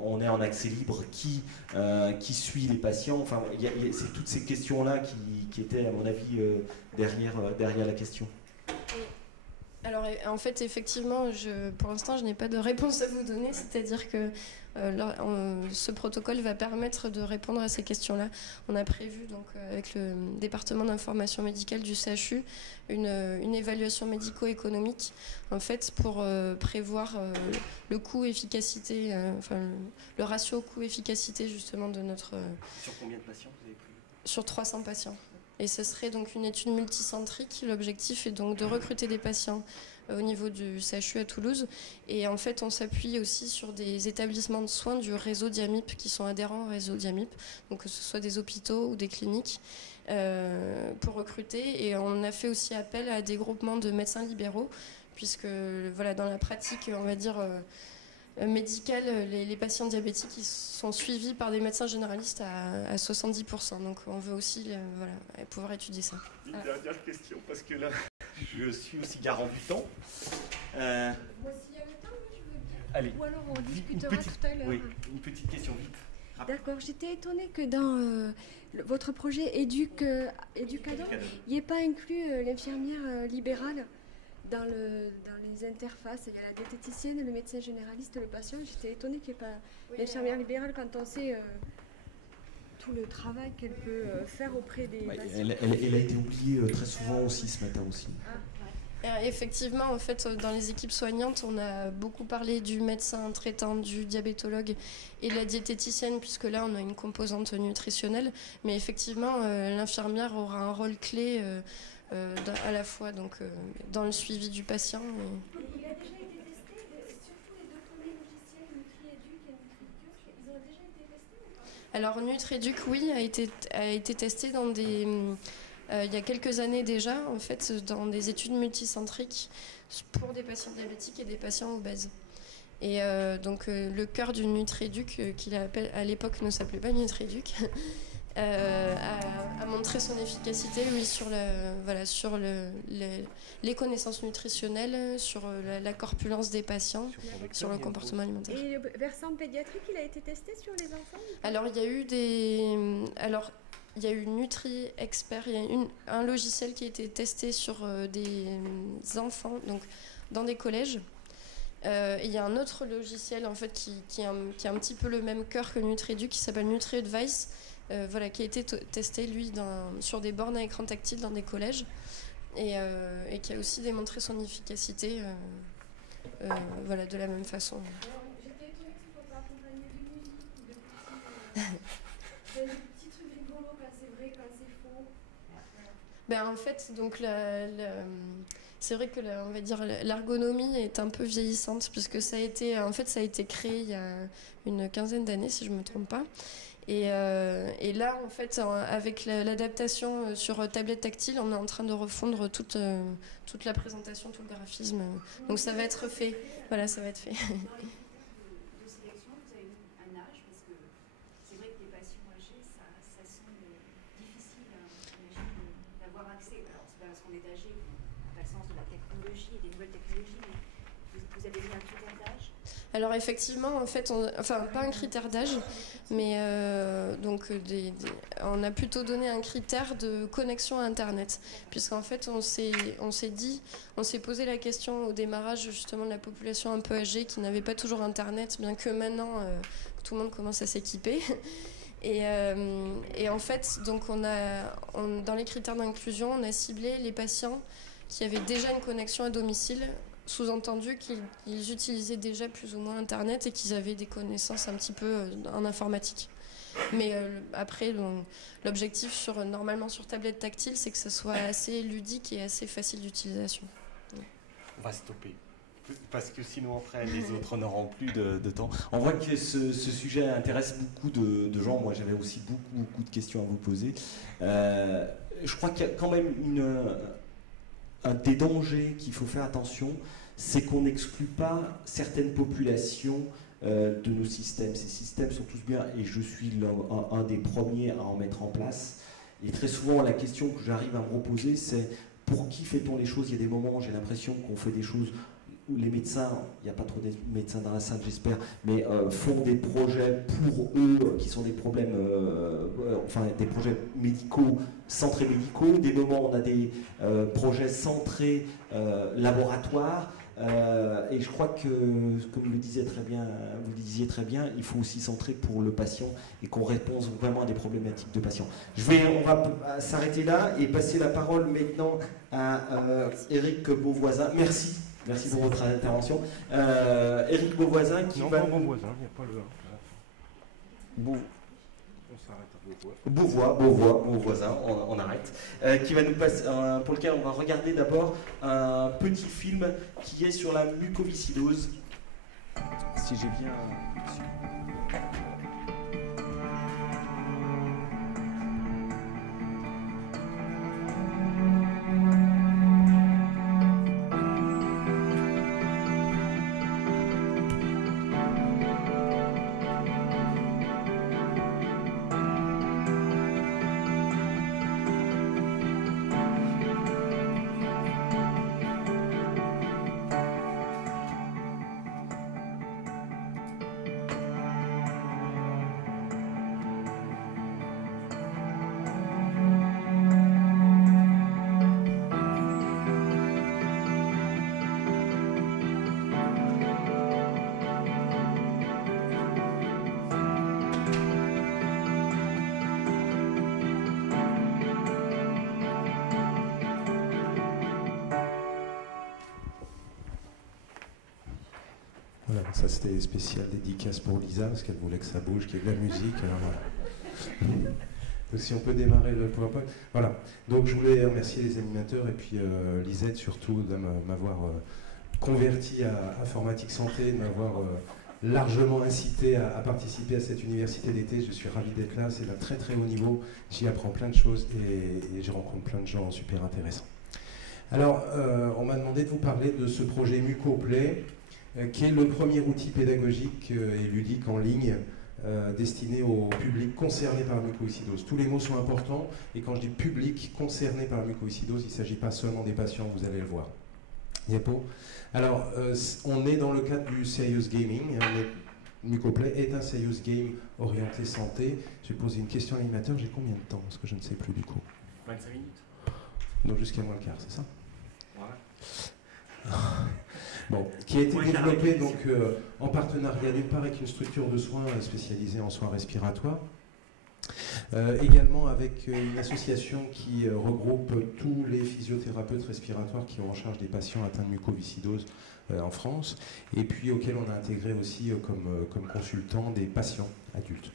on est en accès libre, qui suit les patients, enfin c'est toutes ces questions-là qui étaient à mon avis derrière la question. Alors en fait effectivement, pour l'instant je n'ai pas de réponse à vous donner, c'est-à-dire que ce protocole va permettre de répondre à ces questions-là. On a prévu donc avec le département d'information médicale du CHU une évaluation médico-économique en fait pour prévoir le coût-efficacité, le ratio coût-efficacité justement de notre... Sur combien de patients vous avez prévu? Sur 300 patients. Et ce serait donc une étude multicentrique. L'objectif est donc de recruter des patients au niveau du CHU à Toulouse. Et en fait, on s'appuie aussi sur des établissements de soins du réseau Diamip qui sont adhérents au réseau Diamip, donc que ce soit des hôpitaux ou des cliniques, pour recruter. Et on a fait aussi appel à des groupements de médecins libéraux, puisque voilà, dans la pratique, on va dire... médicale, les patients diabétiques ils sont suivis par des médecins généralistes à 70%. Donc on veut aussi pouvoir étudier ça. Une dernière question, parce que là, je suis aussi garant du temps. Moi, s'il y a le temps, je veux bien. Allez. Ou alors on discutera tout à l'heure. Oui, une petite question vite. D'accord, j'étais étonnée que dans votre projet Éducador, il n'y ait pas inclus l'infirmière libérale. Dans les interfaces, il y a la diététicienne, le médecin généraliste, le patient. J'étais étonnée qu'il n'y ait pas l'infirmière libérale quand on sait tout le travail qu'elle peut faire auprès des patients. Elle a été oubliée très souvent aussi ce matin aussi. Effectivement, en fait, dans les équipes soignantes, on a beaucoup parlé du médecin traitant, du diabétologue et de la diététicienne, puisque là, on a une composante nutritionnelle. Mais effectivement, l'infirmière aura un rôle clé à la fois donc, dans le suivi du patient. Il a déjà été testé, surtout les deux premiers logiciels, Nutréduc et Nutréduc, ils ont déjà été testés ou pas? Alors Nutréduc, oui, a été testé dans il y a quelques années déjà, en fait, dans des études multicentriques pour des patients diabétiques et des patients obèses. Et donc le cœur du Nutréduc, qui à l'époque ne s'appelait pas Nutréduc, a montré son efficacité, lui, sur les connaissances nutritionnelles, sur la corpulence des patients, sur le comportement alimentaire. Et le versant pédiatrique, il a été testé sur les enfants? Alors, il y a eu des... Alors, il y a eu Nutri Expert, il y a un logiciel qui a été testé sur des enfants, donc dans des collèges. Et il y a un autre logiciel en fait qui a un petit peu le même cœur que NutriEduc, qui s'appelle NutriAdvice, voilà, qui a été testé lui sur des bornes à écran tactile dans des collèges et qui a aussi démontré son efficacité, voilà, de la même façon. J'étais étonnée que ce soit pas accompagné de musique ou de petits trucs rigolos quand c'est vrai, quand c'est faux. Ben, en fait, donc c'est vrai que on va dire l'ergonomie est un peu vieillissante puisque ça a été créé il y a une quinzaine d'années si je me trompe pas. Et là, en fait, avec l'adaptation sur tablette tactile, on est en train de refondre toute la présentation, tout le graphisme. Donc ça va être fait. Voilà, ça va être fait. Dans les critères de sélection, vous avez mis un âge, parce que c'est vrai que des patients âgés, ça semble difficile, j'imagine, d'avoir accès. Alors, c'est pas parce qu'on est âgé qu'on n'a pas le sens de la technologie et des nouvelles technologies, mais vous avez mis un critère d'âge? Alors effectivement, en fait, pas un critère d'âge, mais on a plutôt donné un critère de connexion à Internet, puisqu'en fait, on s'est posé la question au démarrage justement de la population un peu âgée qui n'avait pas toujours Internet, bien que maintenant tout le monde commence à s'équiper. Et en fait, donc dans les critères d'inclusion, on a ciblé les patients qui avaient déjà une connexion à domicile. Sous-entendu qu'ils utilisaient déjà plus ou moins Internet et qu'ils avaient des connaissances un petit peu en informatique. Mais après, l'objectif normalement sur tablette tactile, c'est que ça soit assez ludique et assez facile d'utilisation. On va stopper, parce que sinon après les autres n'auront plus de temps. On voit que ce sujet intéresse beaucoup de gens. Moi j'avais aussi beaucoup de questions à vous poser. Je crois qu'il y a quand même un des dangers qu'il faut faire attention, c'est qu'on n'exclut pas certaines populations de nos systèmes. Ces systèmes sont tous bien et je suis un des premiers à en mettre en place. Et très souvent, la question que j'arrive à me reposer, c'est pour qui fait-on les choses? Il y a des moments où j'ai l'impression qu'on fait des choses où les médecins, il n'y a pas trop de médecins dans la salle j'espère, mais font des projets pour eux qui sont des problèmes, des projets médicaux, centrés médicaux. Des moments on a des projets centrés laboratoires. Et je crois que, comme vous le disiez très bien, il faut aussi centrer pour le patient et qu'on réponde vraiment à des problématiques de patients. On va s'arrêter là et passer la parole maintenant à Éric Beauvoisin. Merci pour votre intervention. Éric Beauvoisin qui va... Non, Beauvoisin, il n'y a pas le... On s'arrête à Beauvoisin, on arrête. Qui va nous passer, pour lequel on va regarder d'abord un petit film qui est sur la mucoviscidose. Si j'ai bien... Ça, c'était spécial dédicace pour Lisa, parce qu'elle voulait que ça bouge, qu'il y ait de la musique. Alors voilà. Donc, si on peut démarrer le PowerPoint. Voilà. Donc, je voulais remercier les animateurs et puis Lisette, surtout, de m'avoir converti à Informatique Santé, de m'avoir largement incité à participer à cette université d'été. Je suis ravi d'être là. C'est d'un très très haut niveau. J'y apprends plein de choses et je rencontre plein de gens super intéressants. Alors, on m'a demandé de vous parler de ce projet MucoPlay, qui est le premier outil pédagogique et ludique en ligne destiné au public concerné par la mucoviscidose. Tous les mots sont importants, et quand je dis public concerné par la mucoviscidose, il ne s'agit pas seulement des patients, vous allez le voir. Diapo. Alors, on est dans le cadre du serious gaming, on est Mucoplay est un serious game orienté santé. J'ai posé une question à l'animateur, j'ai combien de temps? Parce que je ne sais plus du coup. 25 minutes. Donc jusqu'à moins le quart, c'est ça? Voilà. Bon, qui a été développé donc, en partenariat d'une part avec une structure de soins spécialisée en soins respiratoires, également avec une association qui regroupe tous les physiothérapeutes respiratoires qui ont en charge des patients atteints de mucoviscidose en France, et puis auquel on a intégré aussi comme consultant des patients adultes.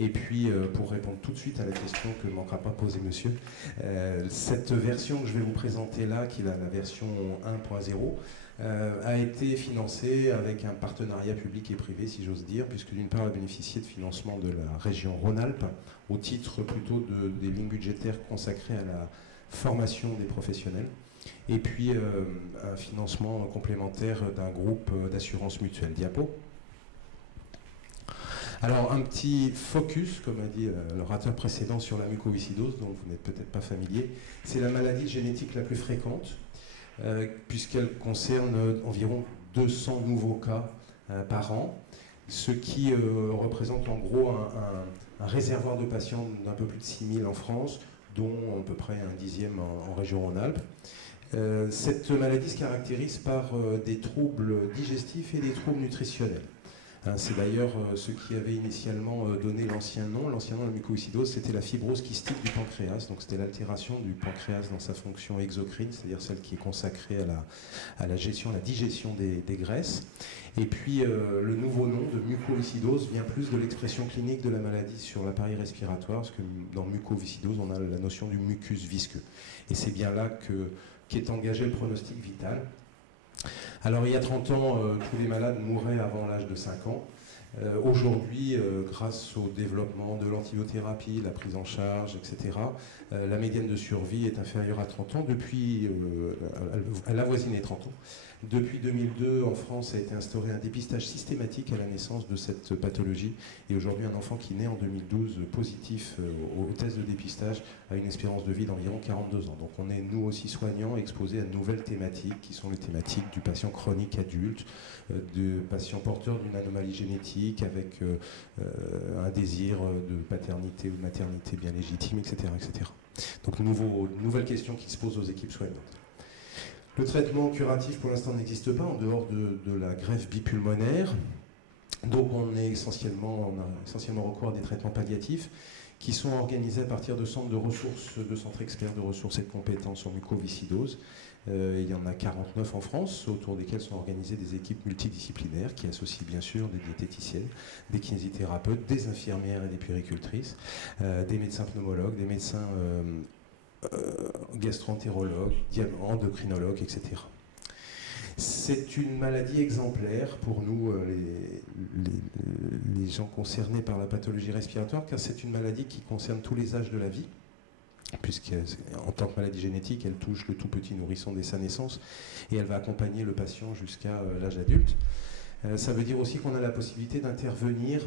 Et puis, pour répondre tout de suite à la question que ne manquera pas poser monsieur, cette version que je vais vous présenter là, qui est la version 1.0, a été financée avec un partenariat public et privé, si j'ose dire, puisque d'une part, elle a bénéficié de financement de la région Rhône-Alpes, au titre plutôt des lignes budgétaires consacrées à la formation des professionnels, et puis un financement complémentaire d'un groupe d'assurance mutuelle, Diapo. Alors, un petit focus, comme a dit l'orateur précédent, sur la mucoviscidose, dont vous n'êtes peut-être pas familier. C'est la maladie génétique la plus fréquente, puisqu'elle concerne environ 200 nouveaux cas par an, ce qui représente en gros un réservoir de patients d'un peu plus de 6000 en France, dont à peu près un dixième en région Rhône-Alpes. Cette maladie se caractérise par des troubles digestifs et des troubles nutritionnels. C'est d'ailleurs ce qui avait initialement donné l'ancien nom. L'ancien nom de la mucoviscidose, c'était la fibrose kystique du pancréas. Donc c'était l'altération du pancréas dans sa fonction exocrine, c'est-à-dire celle qui est consacrée à la digestion des graisses. Et puis le nouveau nom de mucoviscidose vient plus de l'expression clinique de la maladie sur l'appareil respiratoire, parce que dans mucoviscidose, on a la notion du mucus visqueux. Et c'est bien là qu'est engagé le pronostic vital. Alors il y a 30 ans, tous les malades mouraient avant l'âge de 5 ans. Aujourd'hui, grâce au développement de l'antibiothérapie, la prise en charge, etc., la médiane de survie est inférieure à 30 ans, elle avoisine les 30 ans. Depuis 2002, en France, a été instauré un dépistage systématique à la naissance de cette pathologie. Et aujourd'hui, un enfant qui naît en 2012 positif au test de dépistage a une espérance de vie d'environ 42 ans. Donc on est, nous aussi soignants, exposés à de nouvelles thématiques, qui sont les thématiques du patient chronique adulte, de patient porteur d'une anomalie génétique, avec un désir de paternité ou de maternité bien légitime, etc. etc. Donc nouvelle question qui se pose aux équipes soignantes. Le traitement curatif, pour l'instant, n'existe pas en dehors de la greffe bipulmonaire. Donc on a essentiellement recours à des traitements palliatifs qui sont organisés à partir de centres de ressources, de centres experts de ressources et de compétences en mucoviscidose. Il y en a 49 en France, autour desquels sont organisées des équipes multidisciplinaires qui associent bien sûr des diététiciennes, des kinésithérapeutes, des infirmières et des puéricultrices, des médecins pneumologues, des médecins gastro-entérologues, endocrinologues, etc. C'est une maladie exemplaire pour nous, les gens concernés par la pathologie respiratoire, car c'est une maladie qui concerne tous les âges de la vie, puisqu'en tant que maladie génétique, elle touche le tout petit nourrisson dès sa naissance, et elle va accompagner le patient jusqu'à l'âge adulte. Ça veut dire aussi qu'on a la possibilité d'intervenir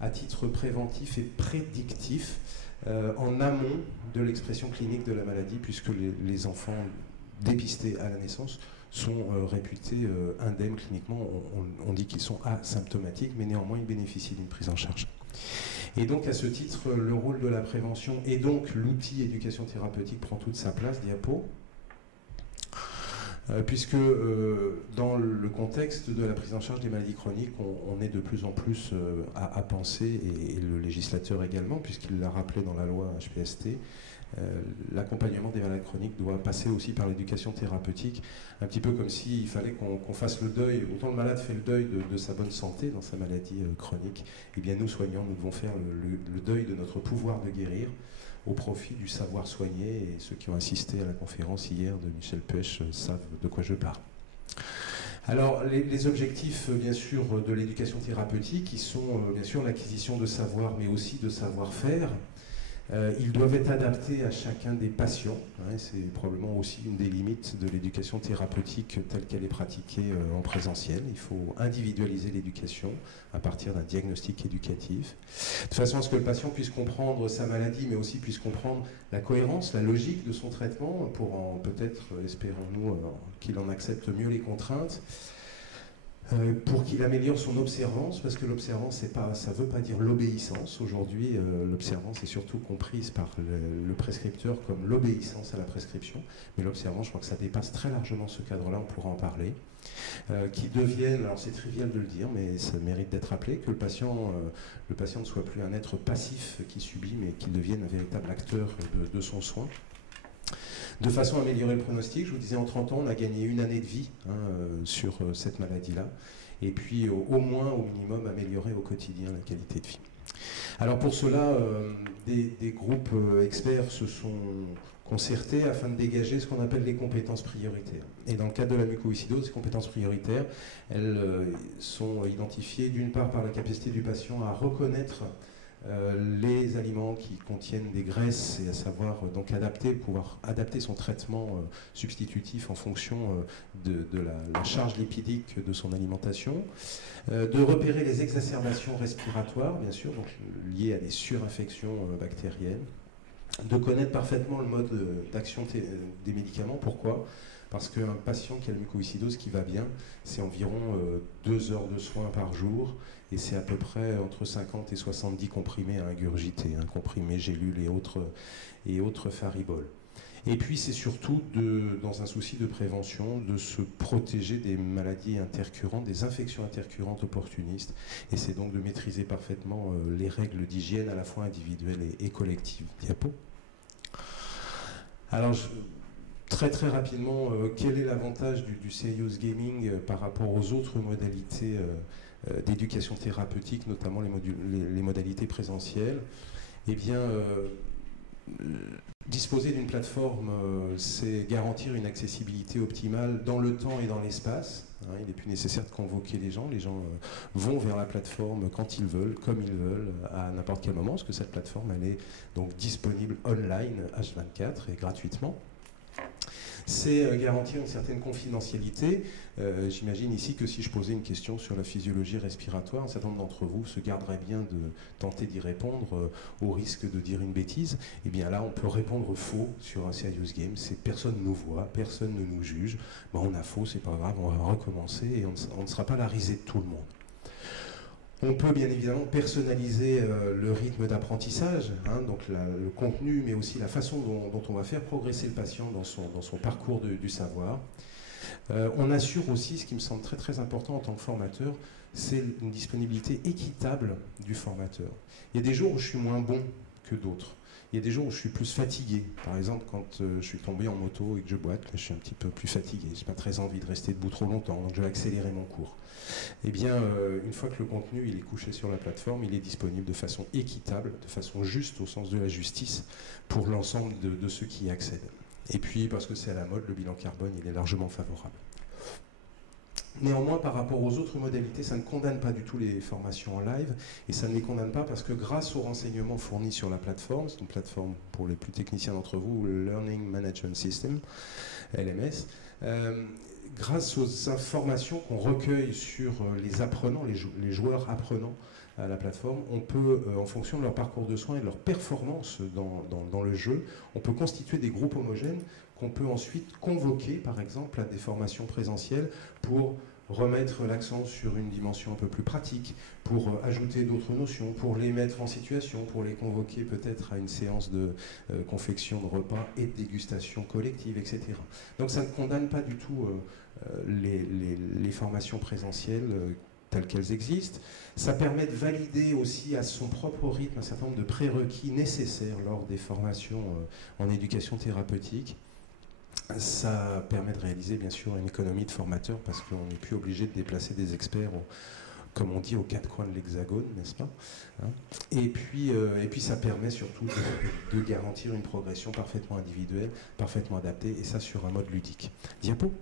à titre préventif et prédictif en amont de l'expression clinique de la maladie, puisque les enfants dépistés à la naissance sont réputés indemnes cliniquement. On dit qu'ils sont asymptomatiques, mais néanmoins ils bénéficient d'une prise en charge. Et donc à ce titre, le rôle de la prévention et donc l'outil éducation thérapeutique prend toute sa place, diapo. Puisque dans le contexte de la prise en charge des maladies chroniques, on est de plus en plus à penser, et le législateur également, puisqu'il l'a rappelé dans la loi HPST, l'accompagnement des malades chroniques doit passer aussi par l'éducation thérapeutique, un petit peu comme s'il fallait qu'on fasse le deuil, autant le malade fait le deuil de sa bonne santé dans sa maladie chronique, et bien nous soignants, nous devons faire le deuil de notre pouvoir de guérir, au profit du savoir soigner, et ceux qui ont assisté à la conférence hier de Michel Pech savent de quoi je parle. Alors, les objectifs, bien sûr, de l'éducation thérapeutique, qui sont, bien sûr, l'acquisition de savoir, mais aussi de savoir-faire. Ils doivent être adaptés à chacun des patients. C'est probablement aussi une des limites de l'éducation thérapeutique telle qu'elle est pratiquée en présentiel. Il faut individualiser l'éducation à partir d'un diagnostic éducatif, de façon à ce que le patient puisse comprendre sa maladie, mais aussi puisse comprendre la cohérence, la logique de son traitement, pour peut-être, espérons-nous, qu'il en accepte mieux les contraintes. pour qu'il améliore son observance, parce que l'observance, ça ne veut pas dire l'obéissance. Aujourd'hui, l'observance est surtout comprise par le prescripteur comme l'obéissance à la prescription, mais l'observance, je crois que ça dépasse très largement ce cadre-là, on pourra en parler. Qui deviennent, alors c'est trivial de le dire, mais ça mérite d'être rappelé, que le patient ne soit plus un être passif qui subit, mais qu'il devienne un véritable acteur de son soin. De façon à améliorer le pronostic, je vous disais, en 30 ans, on a gagné 1 année de vie sur cette maladie-là, et puis au moins, au minimum, améliorer au quotidien la qualité de vie. Alors pour cela, des groupes experts se sont concertés afin de dégager ce qu'on appelle les compétences prioritaires. Et dans le cadre de la mucoviscidose, ces compétences prioritaires, elles sont identifiées d'une part par la capacité du patient à reconnaître les aliments qui contiennent des graisses et à savoir donc pouvoir adapter son traitement substitutif en fonction de la charge lipidique de son alimentation, de repérer les exacerbations respiratoires, bien sûr, donc liées à des surinfections bactériennes, de connaître parfaitement le mode d'action des médicaments. Pourquoi ? Parce qu'un patient qui a la mucoviscidose qui va bien, c'est environ 2 heures de soins par jour, et c'est à peu près entre 50 et 70 comprimés à ingurgiter, comprimés, gélules et autres fariboles. Et puis c'est surtout, dans un souci de prévention, de se protéger des maladies intercurrentes, des infections intercurrentes opportunistes, et c'est donc de maîtriser parfaitement les règles d'hygiène à la fois individuelles et collectives. Diapo. Alors, très rapidement, quel est l'avantage du serious gaming par rapport aux autres modalités d'éducation thérapeutique, notamment les modalités présentielles? Eh bien, disposer d'une plateforme, c'est garantir une accessibilité optimale dans le temps et dans l'espace. Il n'est plus nécessaire de convoquer les gens vont vers la plateforme quand ils veulent, comme ils veulent, à n'importe quel moment, parce que cette plateforme, elle est donc disponible online, H24 et gratuitement. C'est garantir une certaine confidentialité. J'imagine ici que si je posais une question sur la physiologie respiratoire, un certain nombre d'entre vous se garderaient bien de tenter d'y répondre au risque de dire une bêtise. Et bien là, on peut répondre faux sur un serious game. Personne ne nous voit, personne ne nous juge. On a faux, c'est pas grave, on va recommencer et on ne sera pas la risée de tout le monde. On peut bien évidemment personnaliser le rythme d'apprentissage, donc le contenu, mais aussi la façon dont on va faire progresser le patient dans son parcours du savoir. On assure aussi, ce qui me semble très important en tant que formateur, c'est une disponibilité équitable du formateur. Il y a des jours où je suis moins bon que d'autres. Il y a des jours où je suis plus fatigué. Par exemple, quand je suis tombé en moto et que je boite, là, je suis un petit peu plus fatigué. Je n'ai pas très envie de rester debout trop longtemps, donc je vais accélérer mon cours. Eh bien, une fois que le contenu il est couché sur la plateforme, il est disponible de façon équitable, de façon juste au sens de la justice, pour l'ensemble de ceux qui y accèdent. Et puis, parce que c'est à la mode, le bilan carbone, il est largement favorable. Néanmoins, par rapport aux autres modalités, ça ne condamne pas du tout les formations en live, et ça ne les condamne pas parce que grâce aux renseignements fournis sur la plateforme, c'est une plateforme pour les plus techniciens d'entre vous, le Learning Management System, LMS, grâce aux informations qu'on recueille sur les apprenants, les joueurs apprenants à la plateforme, on peut, en fonction de leur parcours de soins et de leur performance dans le jeu, on peut constituer des groupes homogènes qu'on peut ensuite convoquer, par exemple, à des formations présentielles pour remettre l'accent sur une dimension un peu plus pratique, pour ajouter d'autres notions, pour les mettre en situation, pour les convoquer peut-être à une séance de confection de repas et de dégustation collective, etc. Donc ça ne condamne pas du tout les formations présentielles telles qu'elles existent. Ça permet de valider aussi à son propre rythme un certain nombre de prérequis nécessaires lors des formations en éducation thérapeutique. Ça permet de réaliser bien sûr une économie de formateurs parce qu'on n'est plus obligé de déplacer des experts, comme on dit, aux 4 coins de l'hexagone, n'est-ce pas, et puis ça permet surtout de garantir une progression parfaitement individuelle, parfaitement adaptée, et ça sur un mode ludique. Diapo.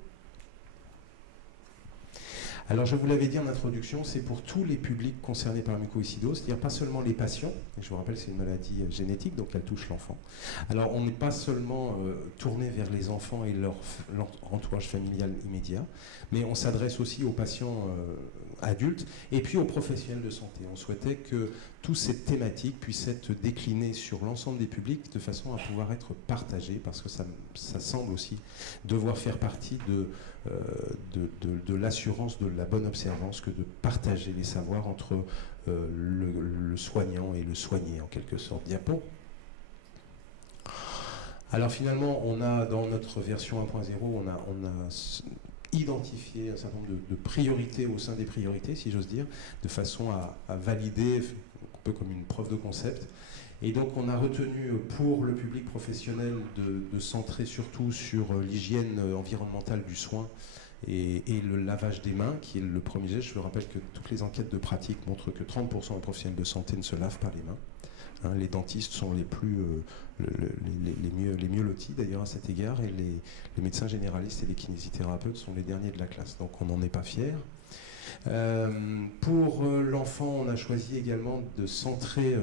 Alors je vous l'avais dit en introduction, c'est pour tous les publics concernés par la mucoviscidose, c'est-à-dire pas seulement les patients, et je vous rappelle c'est une maladie génétique, donc elle touche l'enfant. Alors on n'est pas seulement tourné vers les enfants et leur entourage familial immédiat, mais on s'adresse aussi aux patients adultes, et puis aux professionnels de santé. On souhaitait que toutes ces thématiques puissent être déclinées sur l'ensemble des publics de façon à pouvoir être partagées, parce que ça semble aussi devoir faire partie de l'assurance de la bonne observance, que de partager les savoirs entre le soignant et le soigné, en quelque sorte. Diapo. Alors finalement, on a dans notre version 1.0, on a identifié un certain nombre de priorités au sein des priorités, si j'ose dire, de façon à valider, un peu comme une preuve de concept. Et donc on a retenu pour le public professionnel de centrer surtout sur l'hygiène environnementale du soin et le lavage des mains, qui est le premier geste. Je vous rappelle que toutes les enquêtes de pratique montrent que 30% des professionnels de santé ne se lavent pas les mains. Hein, les dentistes sont les mieux lotis d'ailleurs à cet égard, et les médecins généralistes et les kinésithérapeutes sont les derniers de la classe, donc on n'en est pas fiers. Pour l'enfant, on a choisi également de centrer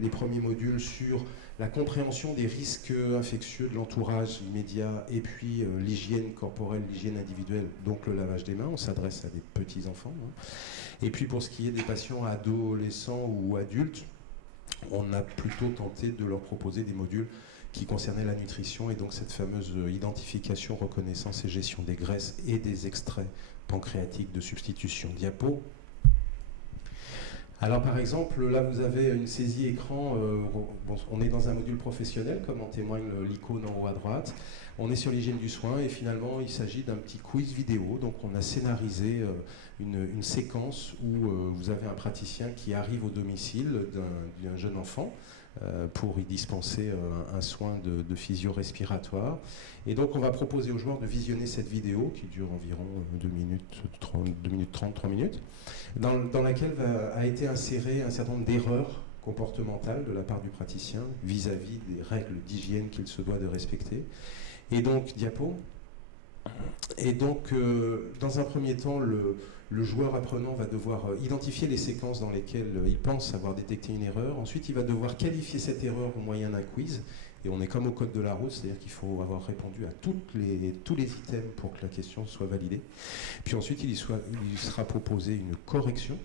les premiers modules sur la compréhension des risques infectieux de l'entourage immédiat, et puis l'hygiène corporelle, l'hygiène individuelle, donc le lavage des mains. On s'adresse à des petits enfants. Hein. Et puis pour ce qui est des patients adolescents ou adultes, on a plutôt tenté de leur proposer des modules qui concernaient la nutrition, et donc cette fameuse identification, reconnaissance et gestion des graisses et des extraits pancréatiques de substitution. Diapo. Alors par exemple, là vous avez une saisie écran, on est dans un module professionnel, comme en témoigne l'icône en haut à droite. On est sur l'hygiène du soin, et finalement il s'agit d'un petit quiz vidéo. Donc on a scénarisé une séquence où vous avez un praticien qui arrive au domicile d'un jeune enfant pour y dispenser un soin de physio-respiratoire. Et donc on va proposer aux joueurs de visionner cette vidéo qui dure environ 2 minutes 30, 3 minutes, dans laquelle a été inséré un certain nombre d'erreurs comportementales de la part du praticien vis-à-vis des règles d'hygiène qu'il se doit de respecter. Et donc, diapo. Et donc, dans un premier temps, le joueur apprenant va devoir identifier les séquences dans lesquelles il pense avoir détecté une erreur. Ensuite, il va devoir qualifier cette erreur au moyen d'un quiz. Et on est comme au code de la route, c'est-à-dire qu'il faut avoir répondu à tous les items pour que la question soit validée. Puis ensuite, il sera proposé une correction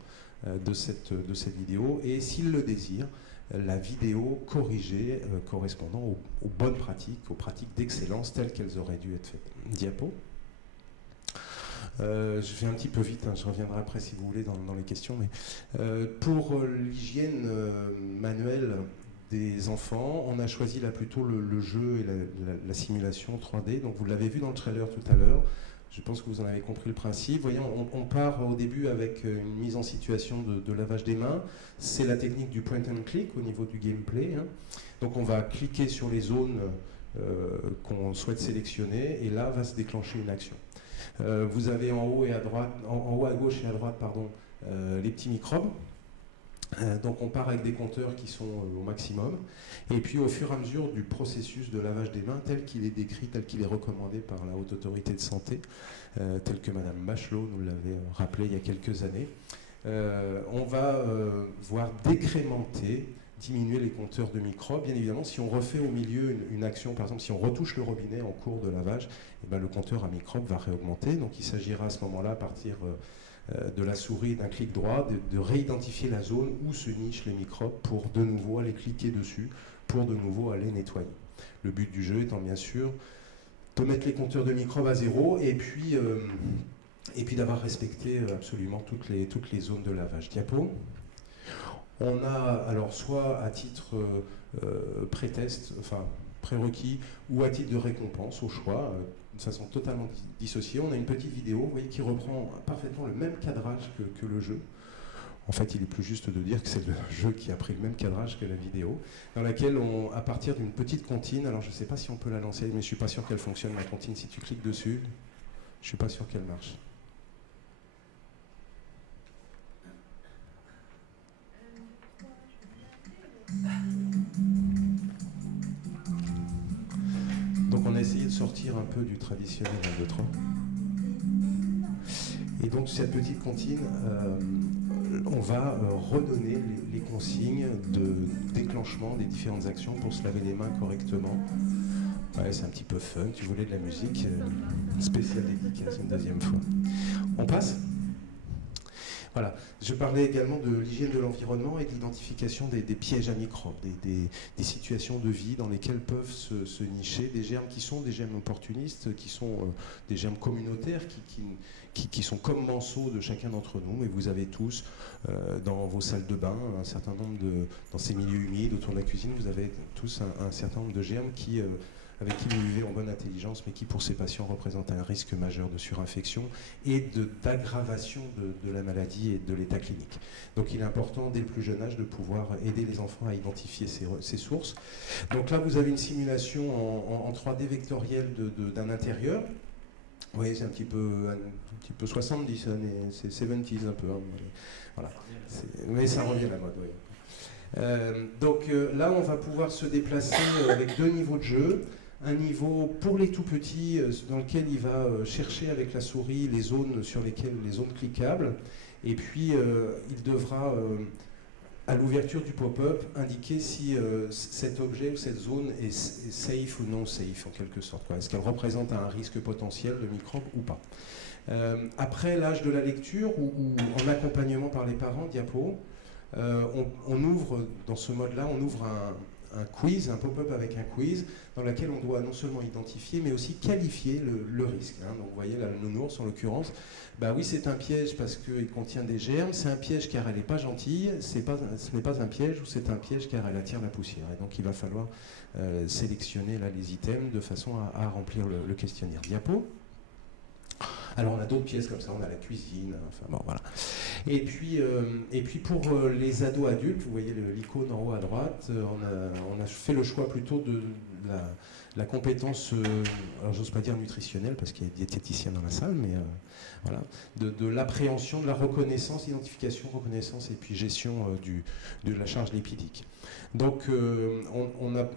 de cette vidéo, et s'il le désire, la vidéo corrigée correspondant aux bonnes pratiques, aux pratiques d'excellence telles qu'elles auraient dû être faites. Diapo. Je vais un petit peu vite, hein, je reviendrai après si vous voulez dans les questions, mais pour l'hygiène manuelle des enfants, on a choisi là plutôt le jeu et la simulation 3D. Donc vous l'avez vu dans le trailer tout à l'heure, je pense que vous en avez compris le principe. Voyons, on part au début avec une mise en situation de lavage des mains. C'est la technique du point and click au niveau du gameplay. Hein. Donc on va cliquer sur les zones qu'on souhaite sélectionner, et là va se déclencher une action. Vous avez en haut à gauche et à droite, pardon, les petits microbes. Donc on part avec des compteurs qui sont au maximum, et puis au fur et à mesure du processus de lavage des mains tel qu'il est décrit, tel qu'il est recommandé par la Haute Autorité de Santé, tel que Madame Bachelot nous l'avait rappelé il y a quelques années, on va voir décrémenter, diminuer les compteurs de microbes. Bien évidemment, si on refait au milieu une action, par exemple si on retouche le robinet en cours de lavage, et ben, le compteur à microbes va réaugmenter. Donc il s'agira à ce moment-là, à partir de la souris, d'un clic droit, de réidentifier la zone où se nichent les microbes pour de nouveau aller cliquer dessus, pour de nouveau aller nettoyer. Le but du jeu étant bien sûr de mettre les compteurs de microbes à zéro, et puis d'avoir respecté absolument toutes les zones de lavage. Diapo. On a alors soit à titre pré-test, enfin prérequis, ou à titre de récompense au choix, de façon totalement dissociée. On a une petite vidéo, vous voyez, qui reprend parfaitement le même cadrage que le jeu. En fait, il est plus juste de dire que c'est le jeu qui a pris le même cadrage que la vidéo, dans laquelle à partir d'une petite comptine, alors je ne sais pas si on peut la lancer, mais je ne suis pas sûr qu'elle fonctionne, la comptine, si tu cliques dessus, je ne suis pas sûr qu'elle marche. Donc on a essayé de sortir un peu du traditionnel 1, 2, 3. Et donc cette petite comptine, on va redonner les consignes de déclenchement des différentes actions pour se laver les mains correctement. Ouais, c'est un petit peu fun, tu voulais de la musique, spéciale dédicace une deuxième fois. On passe ? Voilà. Je parlais également de l'hygiène de l'environnement et de l'identification des pièges à microbes, des situations de vie dans lesquelles peuvent se nicher des germes qui sont des germes opportunistes, qui sont des germes communautaires, qui sont comme morceaux de chacun d'entre nous. Mais vous avez tous, dans vos salles de bain, un certain nombre dans ces milieux humides, autour de la cuisine, vous avez tous un certain nombre de germes avec qui vous vivez en bonne intelligence, mais qui pour ces patients représentent un risque majeur de surinfection et d'aggravation de la maladie et de l'état clinique. Donc il est important dès le plus jeune âge de pouvoir aider les enfants à identifier ces sources. Donc là vous avez une simulation en 3D vectorielle d'un intérieur. Vous voyez, c'est un petit peu 70, c'est 70s un peu. Hein, voilà. Mais ça revient à la mode, oui. Donc là on va pouvoir se déplacer avec 2 niveaux de jeu. Un niveau pour les tout petits dans lequel il va chercher avec la souris les zones cliquables, et puis il devra à l'ouverture du pop-up indiquer si cet objet ou cette zone est safe ou non safe en quelque sorte. Est-ce qu'elle représente un risque potentiel de microbe ou pas. Après l'âge de la lecture ou en accompagnement par les parents, diapo, on ouvre dans ce mode-là, on ouvre un quiz, un pop-up avec un quiz, dans lequel on doit non seulement identifier, mais aussi qualifier le risque. Hein. Donc vous voyez là, le nounours en l'occurrence, bah oui c'est un piège parce qu'il contient des germes, c'est un piège car elle n'est pas gentille, ce n'est pas un piège ou c'est un piège car elle attire la poussière. Et donc il va falloir sélectionner là, les items de façon à remplir le questionnaire. Diapo. Alors on a d'autres pièces comme ça, on a la cuisine, enfin bon voilà. Et puis pour les ados adultes, vous voyez l'icône en haut à droite, on a fait le choix plutôt de la compétence, alors j'ose pas dire nutritionnelle parce qu'il y a des diététiciens dans la salle, mais voilà, de l'appréhension, de la reconnaissance, identification, reconnaissance et puis gestion de la charge lipidique. Donc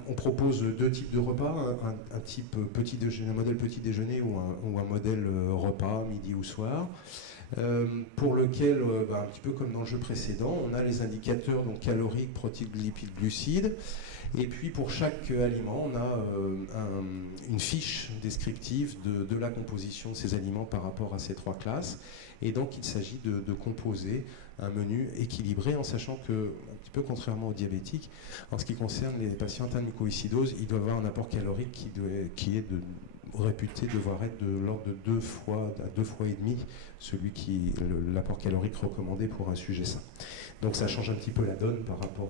on propose 2 types de repas, un type petit déjeuner, un modèle petit déjeuner ou un modèle repas midi ou soir, pour lequel, un petit peu comme dans le jeu précédent, on a les indicateurs donc caloriques, protéines, lipides, glucides, et puis pour chaque aliment, on a une fiche descriptive de la composition de ces aliments par rapport à ces 3 classes, et donc il s'agit de composer un menu équilibré en sachant que, un petit peu contrairement aux diabétiques, en ce qui concerne les patients atteints de mucoviscidose, ils doivent avoir un apport calorique qui est réputé devoir être de l'ordre de 2 fois et demi l'apport calorique recommandé pour un sujet sain. Donc ça change un petit peu la donne par rapport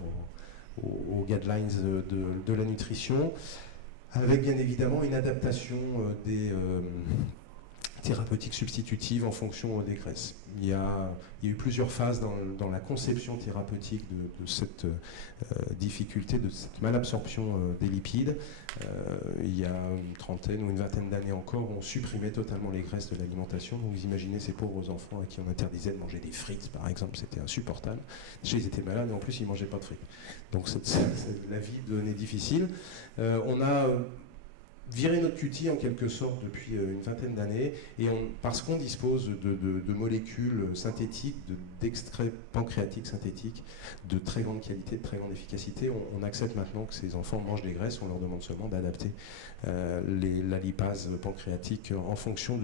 aux guidelines de la nutrition, avec bien évidemment une adaptation des thérapeutiques substitutives en fonction des graisses. Il y a eu plusieurs phases dans la conception thérapeutique de cette difficulté, de cette malabsorption des lipides. Il y a une trentaine ou une vingtaine d'années encore, on supprimait totalement les graisses de l'alimentation. Donc vous imaginez ces pauvres enfants à qui on interdisait de manger des frites, par exemple, c'était insupportable. Déjà ils étaient malades et en plus ils ne mangeaient pas de frites. Donc la vie devenait difficile. On a virer notre cutie en quelque sorte depuis une vingtaine d'années, et parce qu'on dispose de molécules synthétiques, d'extraits pancréatiques synthétiques de très grande qualité, de très grande efficacité, on accepte maintenant que ces enfants mangent des graisses, on leur demande seulement d'adapter la lipase pancréatique en fonction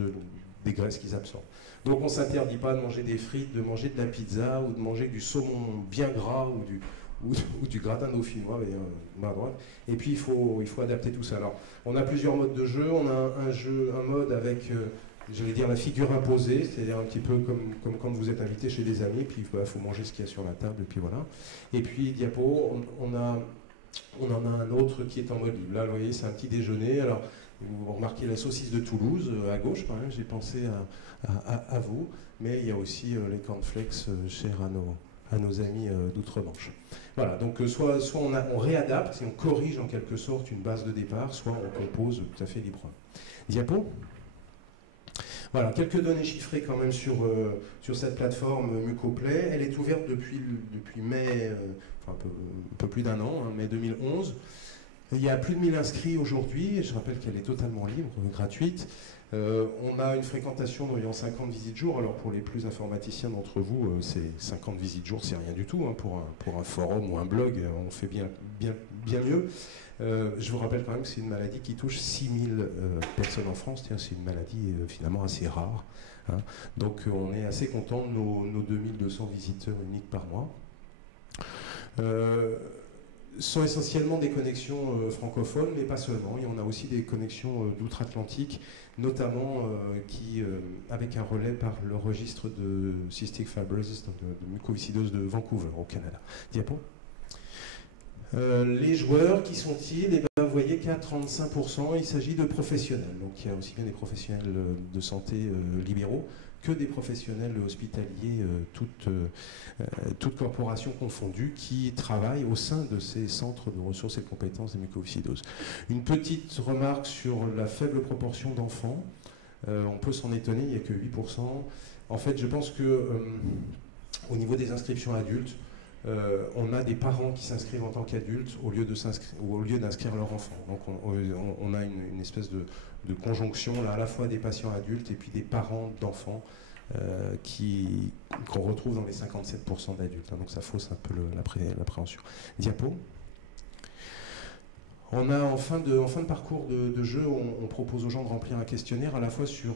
des graisses qu'ils absorbent. Donc on ne s'interdit pas de manger des frites, de manger de la pizza ou de manger du saumon bien gras ou du gratin dauphinois, à droite. Et puis il faut adapter tout ça. Alors on a plusieurs modes de jeu. On a un mode avec, j'allais dire, la figure imposée, c'est-à-dire un petit peu comme quand vous êtes invité chez des amis, puis il faut manger ce qu'il y a sur la table, et puis voilà. Et puis diapo, on en a un autre qui est en mode libre. Là, vous voyez, c'est un petit déjeuner. Alors vous remarquez la saucisse de Toulouse à gauche, quand même. J'ai pensé à vous, mais il y a aussi les cornflakes chers à nos amis d'outre-Manche. Voilà, donc soit on réadapte et on corrige en quelque sorte une base de départ, soit on compose tout à fait librement. Diapo. Voilà, quelques données chiffrées quand même sur cette plateforme Mucoplay. Elle est ouverte depuis mai, un peu plus d'1 an, mai 2011. Il y a plus de 1000 inscrits aujourd'hui, je rappelle qu'elle est totalement libre, gratuite. On a une fréquentation d'environ 50 visites jour. Alors pour les plus informaticiens d'entre vous, c'est 50 visites jour, c'est rien du tout. Hein, pour un forum ou un blog, on fait bien mieux. Je vous rappelle quand même que c'est une maladie qui touche 6000 personnes en France. C'est une maladie finalement assez rare. Hein. Donc on est assez content de nos 2200 visiteurs uniques par mois. Sont essentiellement des connexions francophones, mais pas seulement. Il y en a aussi des connexions d'outre-Atlantique, notamment avec un relais par le registre de cystic fibrosis, donc de mucoviscidose de Vancouver, au Canada. Diapo. Les joueurs, qui sont-ils? Vous voyez qu'à 35%, il s'agit de professionnels. Donc il y a aussi bien des professionnels de santé libéraux que des professionnels hospitaliers, toutes corporations confondues, qui travaillent au sein de ces centres de ressources et de compétences des mucoviscidoses. Une petite remarque sur la faible proportion d'enfants. On peut s'en étonner, il n'y a que 8%. En fait, je pense que au niveau des inscriptions adultes, on a des parents qui s'inscrivent en tant qu'adultes au lieu d'inscrire leur enfant. Donc on a une espèce de conjonction là, à la fois des patients adultes et puis des parents d'enfants qu'on retrouve dans les 57% d'adultes. Donc ça fausse un peu l'appréhension. Diapo. On a en fin de parcours de jeu, on propose aux gens de remplir un questionnaire à la fois sur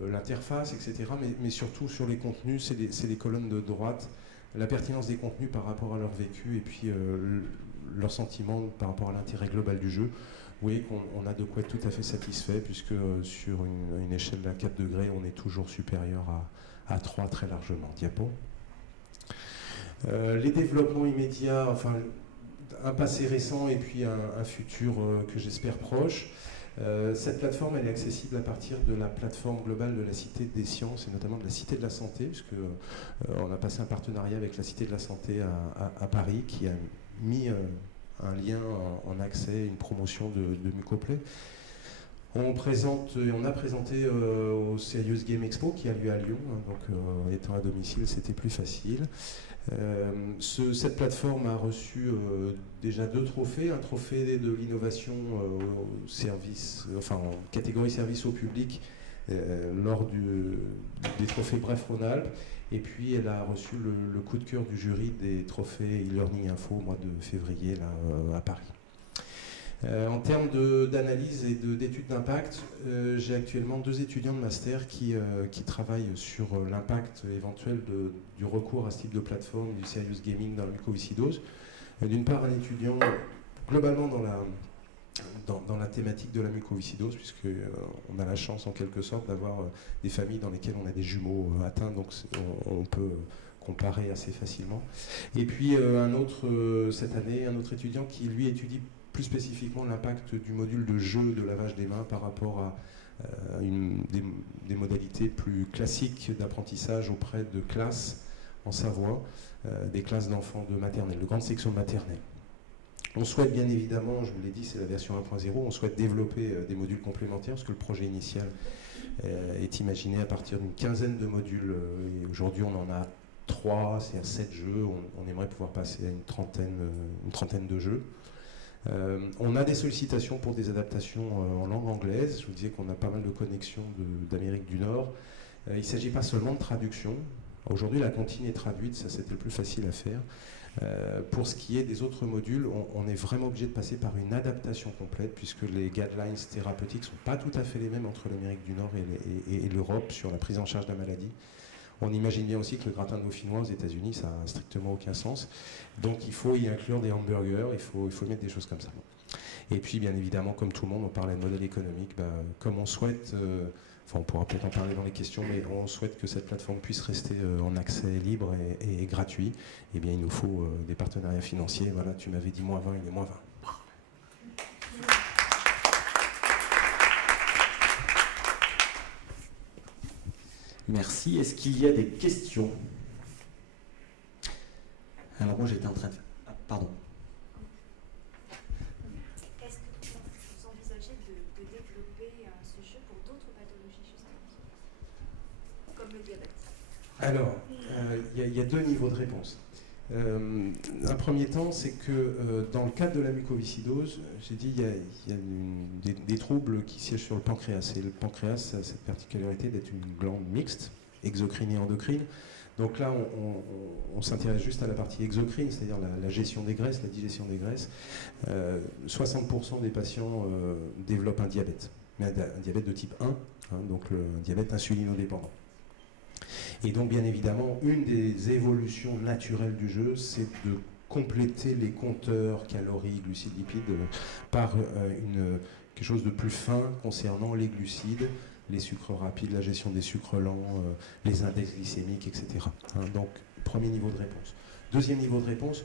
l'interface, etc., mais surtout sur les contenus. C'est les colonnes de droite. La pertinence des contenus par rapport à leur vécu et puis leurs sentiments par rapport à l'intérêt global du jeu. Vous voyez qu'on a de quoi être tout à fait satisfait, puisque sur une échelle à 4 degrés, on est toujours supérieur à 3 très largement. Diapo. Les développements immédiats, enfin un passé récent et puis un futur que j'espère proche. Cette plateforme, elle est accessible à partir de la plateforme globale de la Cité des Sciences et notamment de la Cité de la Santé, puisque on a passé un partenariat avec la Cité de la Santé à Paris qui a mis un lien en accès, une promotion de Mucoplay. On a présenté au Serious Game Expo qui a lieu à Lyon, hein, donc étant à domicile, c'était plus facile. Cette plateforme a reçu déjà 2 trophées, un trophée de l'innovation en catégorie service au public lors des trophées Bref Rhône-Alpes, et puis elle a reçu le coup de cœur du jury des trophées e-learning info au mois de février là, à Paris. En termes d'analyse et d'études d'impact, j'ai actuellement 2 étudiants de master qui travaillent sur l'impact éventuel du recours à ce type de plateforme, du serious gaming dans la mucoviscidose. D'une part, un étudiant globalement dans la thématique de la mucoviscidose, puisqu'on a la chance en quelque sorte d'avoir des familles dans lesquelles on a des jumeaux atteints, donc on peut comparer assez facilement. Et puis cette année, un autre étudiant qui lui étudie plus spécifiquement l'impact du module de jeu de lavage des mains par rapport à des modalités plus classiques d'apprentissage auprès de classes en Savoie, des classes d'enfants de maternelle, de grande section de maternelle. On souhaite bien évidemment, je vous l'ai dit, c'est la version 1.0, on souhaite développer des modules complémentaires parce que le projet initial est imaginé à partir d'une quinzaine de modules et aujourd'hui on en a 3, c'est à 7 jeux, on aimerait pouvoir passer à une trentaine de jeux. On a des sollicitations pour des adaptations en langue anglaise. Je vous disais qu'on a pas mal de connexions d'Amérique du Nord. Il ne s'agit pas seulement de traduction. Aujourd'hui, la comptine est traduite, ça c'était le plus facile à faire. Pour ce qui est des autres modules, on est vraiment obligé de passer par une adaptation complète puisque les guidelines thérapeutiques ne sont pas tout à fait les mêmes entre l'Amérique du Nord et l'Europe sur la prise en charge de la maladie. On imagine bien aussi que le gratin dauphinois aux États-Unis, ça n'a strictement aucun sens. Donc il faut y inclure des hamburgers, il faut mettre des choses comme ça. Et puis bien évidemment, comme tout le monde, on parlait de modèle économique, comme on souhaite, on pourra peut-être en parler dans les questions, mais on souhaite que cette plateforme puisse rester en accès libre et gratuit, eh bien il nous faut des partenariats financiers. Voilà, tu m'avais dit -20, il est -20. Merci. Est-ce qu'il y a des questions? Alors moi j'étais en train de... Ah, pardon. Est-ce que vous envisagez de développer ce jeu pour d'autres pathologies justement, comme le diabète? Alors, il y a 2 niveaux de réponse. Un premier temps, c'est que dans le cadre de la mucoviscidose, j'ai dit il y a des troubles qui siègent sur le pancréas. Et le pancréas a cette particularité d'être une glande mixte, exocrine et endocrine. Donc là, on s'intéresse juste à la partie exocrine, c'est-à-dire la gestion des graisses, la digestion des graisses. 60% des patients développent un diabète, mais un diabète de type 1, hein, donc un diabète insulinodépendant. Et donc, bien évidemment, une des évolutions naturelles du jeu, c'est de compléter les compteurs calories, glucides, lipides par quelque chose de plus fin concernant les glucides, les sucres rapides, la gestion des sucres lents, les index glycémiques, etc. Hein, donc, premier niveau de réponse. Deuxième niveau de réponse,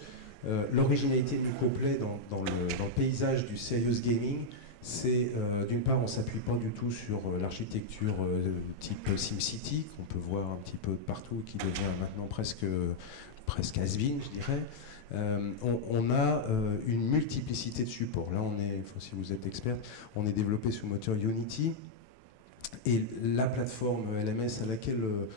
l'originalité de Mucoplay dans le paysage du serious gaming, c'est d'une part, on ne s'appuie pas du tout sur l'architecture type SimCity, qu'on peut voir un petit peu partout, qui devient maintenant presque has-been, je dirais. On a une multiplicité de supports. Là, si vous êtes expert, on est développé sous moteur Unity. Et la plateforme LMS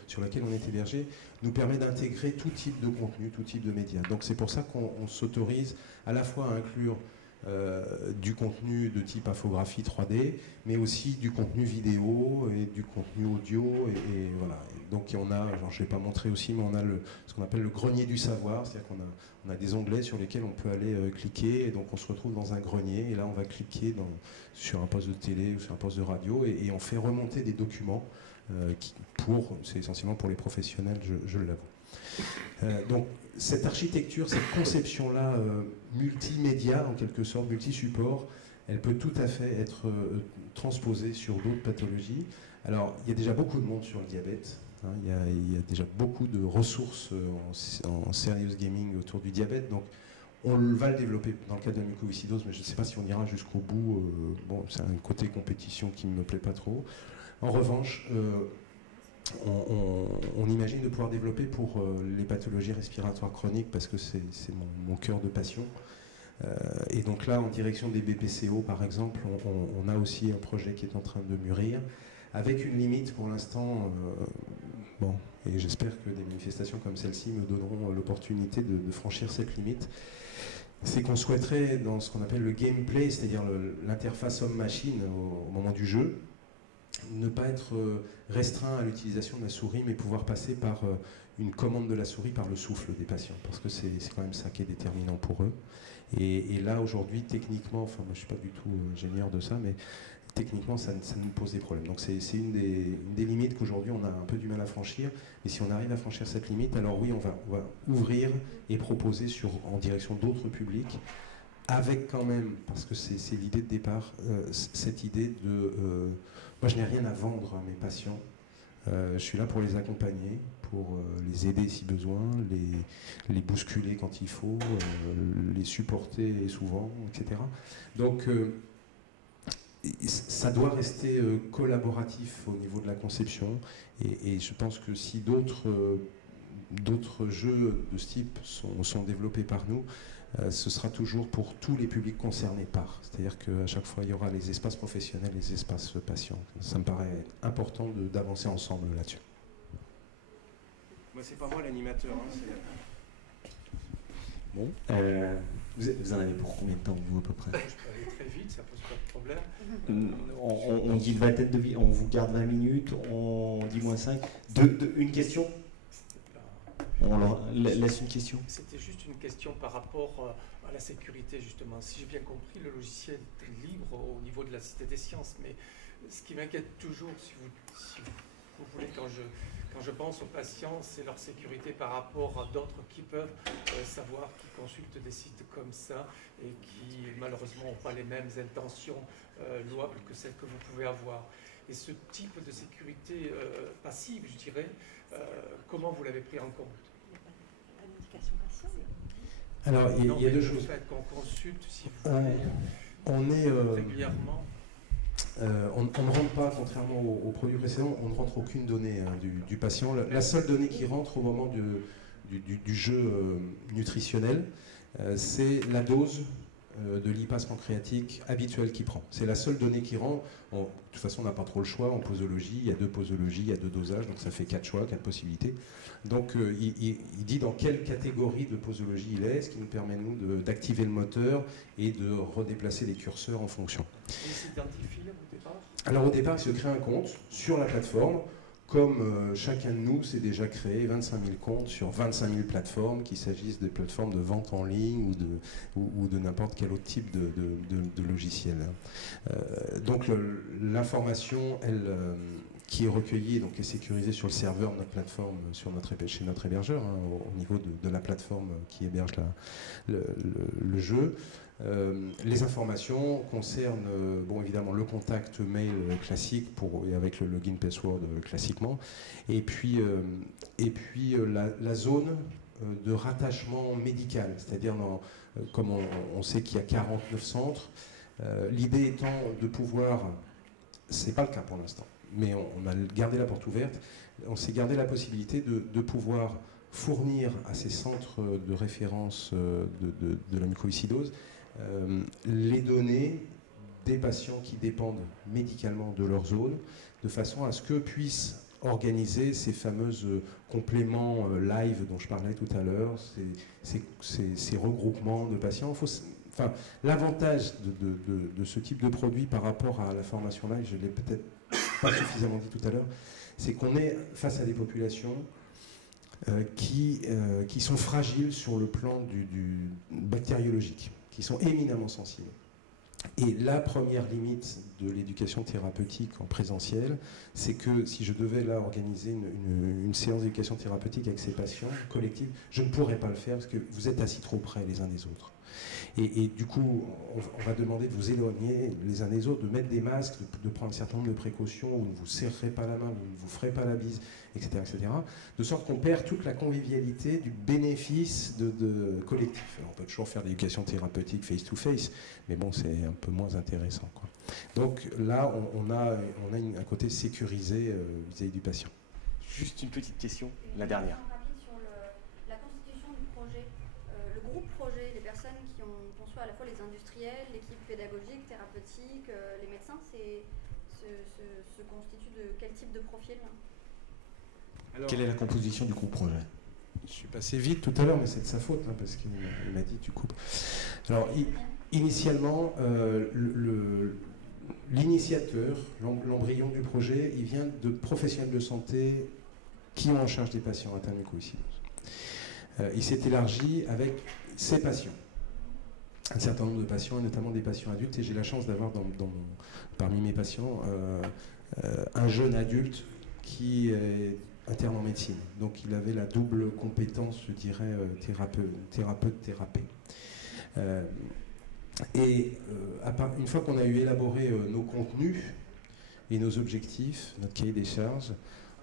sur laquelle on est hébergé nous permet d'intégrer tout type de contenu, tout type de médias. Donc c'est pour ça qu'on s'autorise à la fois à inclure du contenu de type infographie 3D, mais aussi du contenu vidéo et du contenu audio. Et voilà. Donc on a, je ne vais pas montrer aussi, mais on a ce qu'on appelle le grenier du savoir, c'est-à-dire qu'on a des onglets sur lesquels on peut aller cliquer, et donc on se retrouve dans un grenier, et là on va cliquer sur un poste de télé ou sur un poste de radio, et on fait remonter des documents, c'est essentiellement pour les professionnels, je l'avoue. Donc cette architecture, cette conception-là multimédia, en quelque sorte, multi-support, elle peut tout à fait être transposée sur d'autres pathologies. Alors, il y a déjà beaucoup de monde sur le diabète. Hein, il y a déjà beaucoup de ressources en serious gaming autour du diabète. Donc, on va le développer dans le cadre de la mucoviscidose, mais je ne sais pas si on ira jusqu'au bout. Bon, c'est un côté compétition qui ne me plaît pas trop. En revanche, on imagine de pouvoir développer pour les pathologies respiratoires chroniques, parce que c'est mon cœur de passion. Et donc là, en direction des BPCO, par exemple, on a aussi un projet qui est en train de mûrir, avec une limite pour l'instant. Bon, et j'espère que des manifestations comme celle-ci me donneront l'opportunité de franchir cette limite. C'est qu'on souhaiterait, dans ce qu'on appelle le gameplay, c'est-à-dire l'interface homme-machine au moment du jeu, ne pas être restreint à l'utilisation de la souris, mais pouvoir passer par une commande de la souris par le souffle des patients, parce que c'est quand même ça qui est déterminant pour eux. Et là, aujourd'hui, techniquement, enfin, moi je ne suis pas du tout ingénieur de ça, mais techniquement, ça nous pose des problèmes. Donc c'est une des limites qu'aujourd'hui, on a un peu du mal à franchir. Mais si on arrive à franchir cette limite, alors oui, on va ouvrir et proposer en direction d'autres publics, avec quand même, parce que c'est l'idée de départ, cette idée de... moi, je n'ai rien à vendre à mes patients. Je suis là pour les accompagner, pour les aider si besoin, les bousculer quand il faut, les supporter souvent, etc. Donc, ça doit rester collaboratif au niveau de la conception. Et je pense que si d'autres jeux de ce type sont développés par nous, ce sera toujours pour tous les publics concernés par. C'est-à-dire qu'à chaque fois, il y aura les espaces professionnels et les espaces patients. Ça me paraît important d'avancer ensemble là-dessus. Moi, c'est pas moi l'animateur. Hein, bon. Vous en avez pour combien de temps, vous, à peu près? Je peux aller très vite, ça pose pas de problème. On dit une vingtaine de vies, on vous garde 20 minutes, on dit moins 5. Une question? On leur laisse une question. C'était juste une question par rapport à la sécurité, justement. Si j'ai bien compris, le logiciel est libre au niveau de la Cité des Sciences, mais ce qui m'inquiète toujours, si vous voulez, quand je pense aux patients, c'est leur sécurité par rapport à d'autres qui peuvent savoir, qui consultent des sites comme ça et qui, malheureusement, n'ont pas les mêmes intentions louables que celles que vous pouvez avoir. Et ce type de sécurité passive, je dirais, comment vous l'avez pris en compte? Alors, il y a deux choses. Le fait qu'on consulte, si vous voulez, on est régulièrement. On ne rentre pas, contrairement au produit précédent, on ne rentre aucune donnée du patient. La seule donnée qui rentre au moment du jeu nutritionnel, c'est la dose de lipase pancréatique habituelle qu'il prend. C'est la seule donnée qu'il rend. De toute façon, on n'a pas trop le choix en posologie. Il y a 2 posologies, il y a 2 dosages, donc ça fait 4 choix, 4 possibilités. Donc il dit dans quelle catégorie de posologie il est, ce qui nous permet, nous, d'activer le moteur et de redéplacer les curseurs en fonction. Il s'identifie au départ? Alors au départ, il se crée un compte sur la plateforme. Comme chacun de nous s'est déjà créé 25 000 comptes sur 25 000 plateformes, qu'il s'agisse des plateformes de vente en ligne ou de n'importe quel autre type de logiciel. Donc l'information, qui est recueillie, donc est sécurisée sur le serveur de notre plateforme, chez notre hébergeur, hein, au niveau de la plateforme qui héberge le jeu. Les informations concernent bon, évidemment le contact mail classique et avec le login password classiquement, et puis la zone de rattachement médical, c'est-à-dire comme on sait qu'il y a 49 centres, l'idée étant de pouvoir, c'est pas le cas pour l'instant, mais on a gardé la porte ouverte, on s'est gardé la possibilité de pouvoir fournir à ces centres de référence de la mucoviscidose les données des patients qui dépendent médicalement de leur zone, de façon à ce qu'eux puissent organiser ces fameuses compléments live dont je parlais tout à l'heure, ces regroupements de patients. L'avantage de ce type de produit par rapport à la formation live, je ne l'ai peut-être pas suffisamment dit tout à l'heure, c'est qu'on est face à des populations qui sont fragiles sur le plan du bactériologique, qui sont éminemment sensibles. Et la première limite de l'éducation thérapeutique en présentiel, c'est que si je devais là organiser une séance d'éducation thérapeutique avec ces patients collectifs, je ne pourrais pas le faire parce que vous êtes assis trop près les uns des autres. Et du coup, on va demander de vous éloigner les uns des autres, de mettre des masques, de prendre un certain nombre de précautions, vous ne vous serrerez pas la main, vous ne vous ferez pas la bise, etc. De sorte qu'on perd toute la convivialité du bénéfice de collectif. Alors, on peut toujours faire de l'éducation thérapeutique face-to-face, mais bon, c'est un peu moins intéressant, quoi. Donc là, on a un côté sécurisé vis-à-vis du patient. Juste une petite question, la dernière. La constitution du projet, le groupe projet, les personnes qui ont conçu à la fois les industriels, l'équipe pédagogique, thérapeutique, les médecins, se constitue de quel type de profil? Alors, quelle est la composition du groupe projet? Je suis passé vite tout à l'heure, mais c'est de sa faute, hein, parce qu'il m'a dit tu coupes. Alors, initialement, l'initiateur, l'embryon du projet, il vient de professionnels de santé qui ont en charge des patients atteints de mucoviscidose. Il s'est élargi avec ses patients, un certain nombre de patients, et notamment des patients adultes, et j'ai la chance d'avoir parmi mes patients un jeune adulte qui est interne en médecine. Donc il avait la double compétence, je dirais, thérapeute-thérapé. Une fois qu'on a eu élaboré nos contenus et nos objectifs, notre cahier des charges,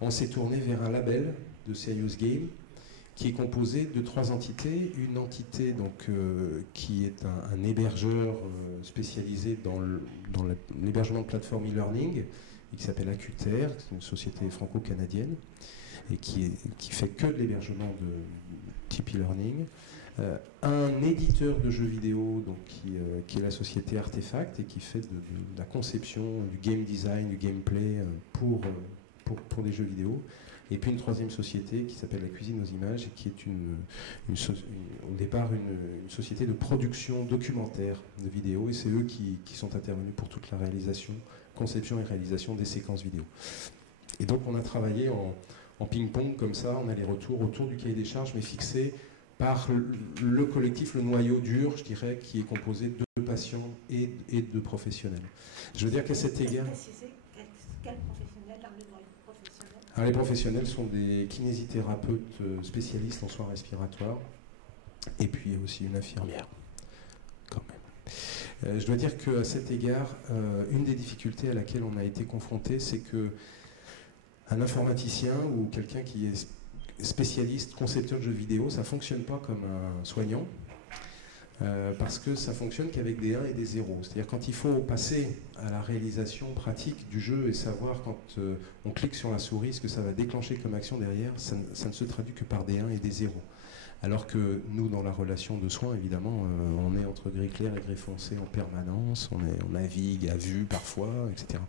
on s'est tourné vers un label de Serious Game qui est composé de 3 entités. Une entité donc, qui est un hébergeur spécialisé dans l'hébergement de plateforme e-learning, qui s'appelle Acuter, c'est une société franco-canadienne, et qui fait que de l'hébergement de type e-learning. Un éditeur de jeux vidéo donc, qui est la société Artefact et qui fait de la conception, du game design, du gameplay pour des jeux vidéo. Et puis une 3e société qui s'appelle La Cuisine aux Images et qui est au départ une société de production documentaire de vidéos, et c'est eux qui sont intervenus pour toute la réalisation, conception et réalisation des séquences vidéo. Et donc on a travaillé en ping-pong comme ça, en aller-retour autour du cahier des charges, mais fixé par le collectif, le noyau dur, je dirais, qui est composé de patients et de professionnels. Je veux dire qu'à cet égard... Quel professionnel dans le noyau professionnel? Alors, les professionnels sont des kinésithérapeutes spécialistes en soins respiratoires, et puis aussi une infirmière, quand même. Je dois dire qu'à cet égard, une des difficultés à laquelle on a été confronté, c'est que un informaticien ou quelqu'un qui est spécialiste, concepteur de jeux vidéo, ça ne fonctionne pas comme un soignant, parce que ça fonctionne qu'avec des 1 et des 0. C'est-à-dire quand il faut passer à la réalisation pratique du jeu et savoir quand on clique sur la souris ce que ça va déclencher comme action derrière, ça ne se traduit que par des 1 et des 0. Alors que nous, dans la relation de soins, évidemment, on est entre gris clair et gris foncé en permanence, on navigue à vue parfois, etc.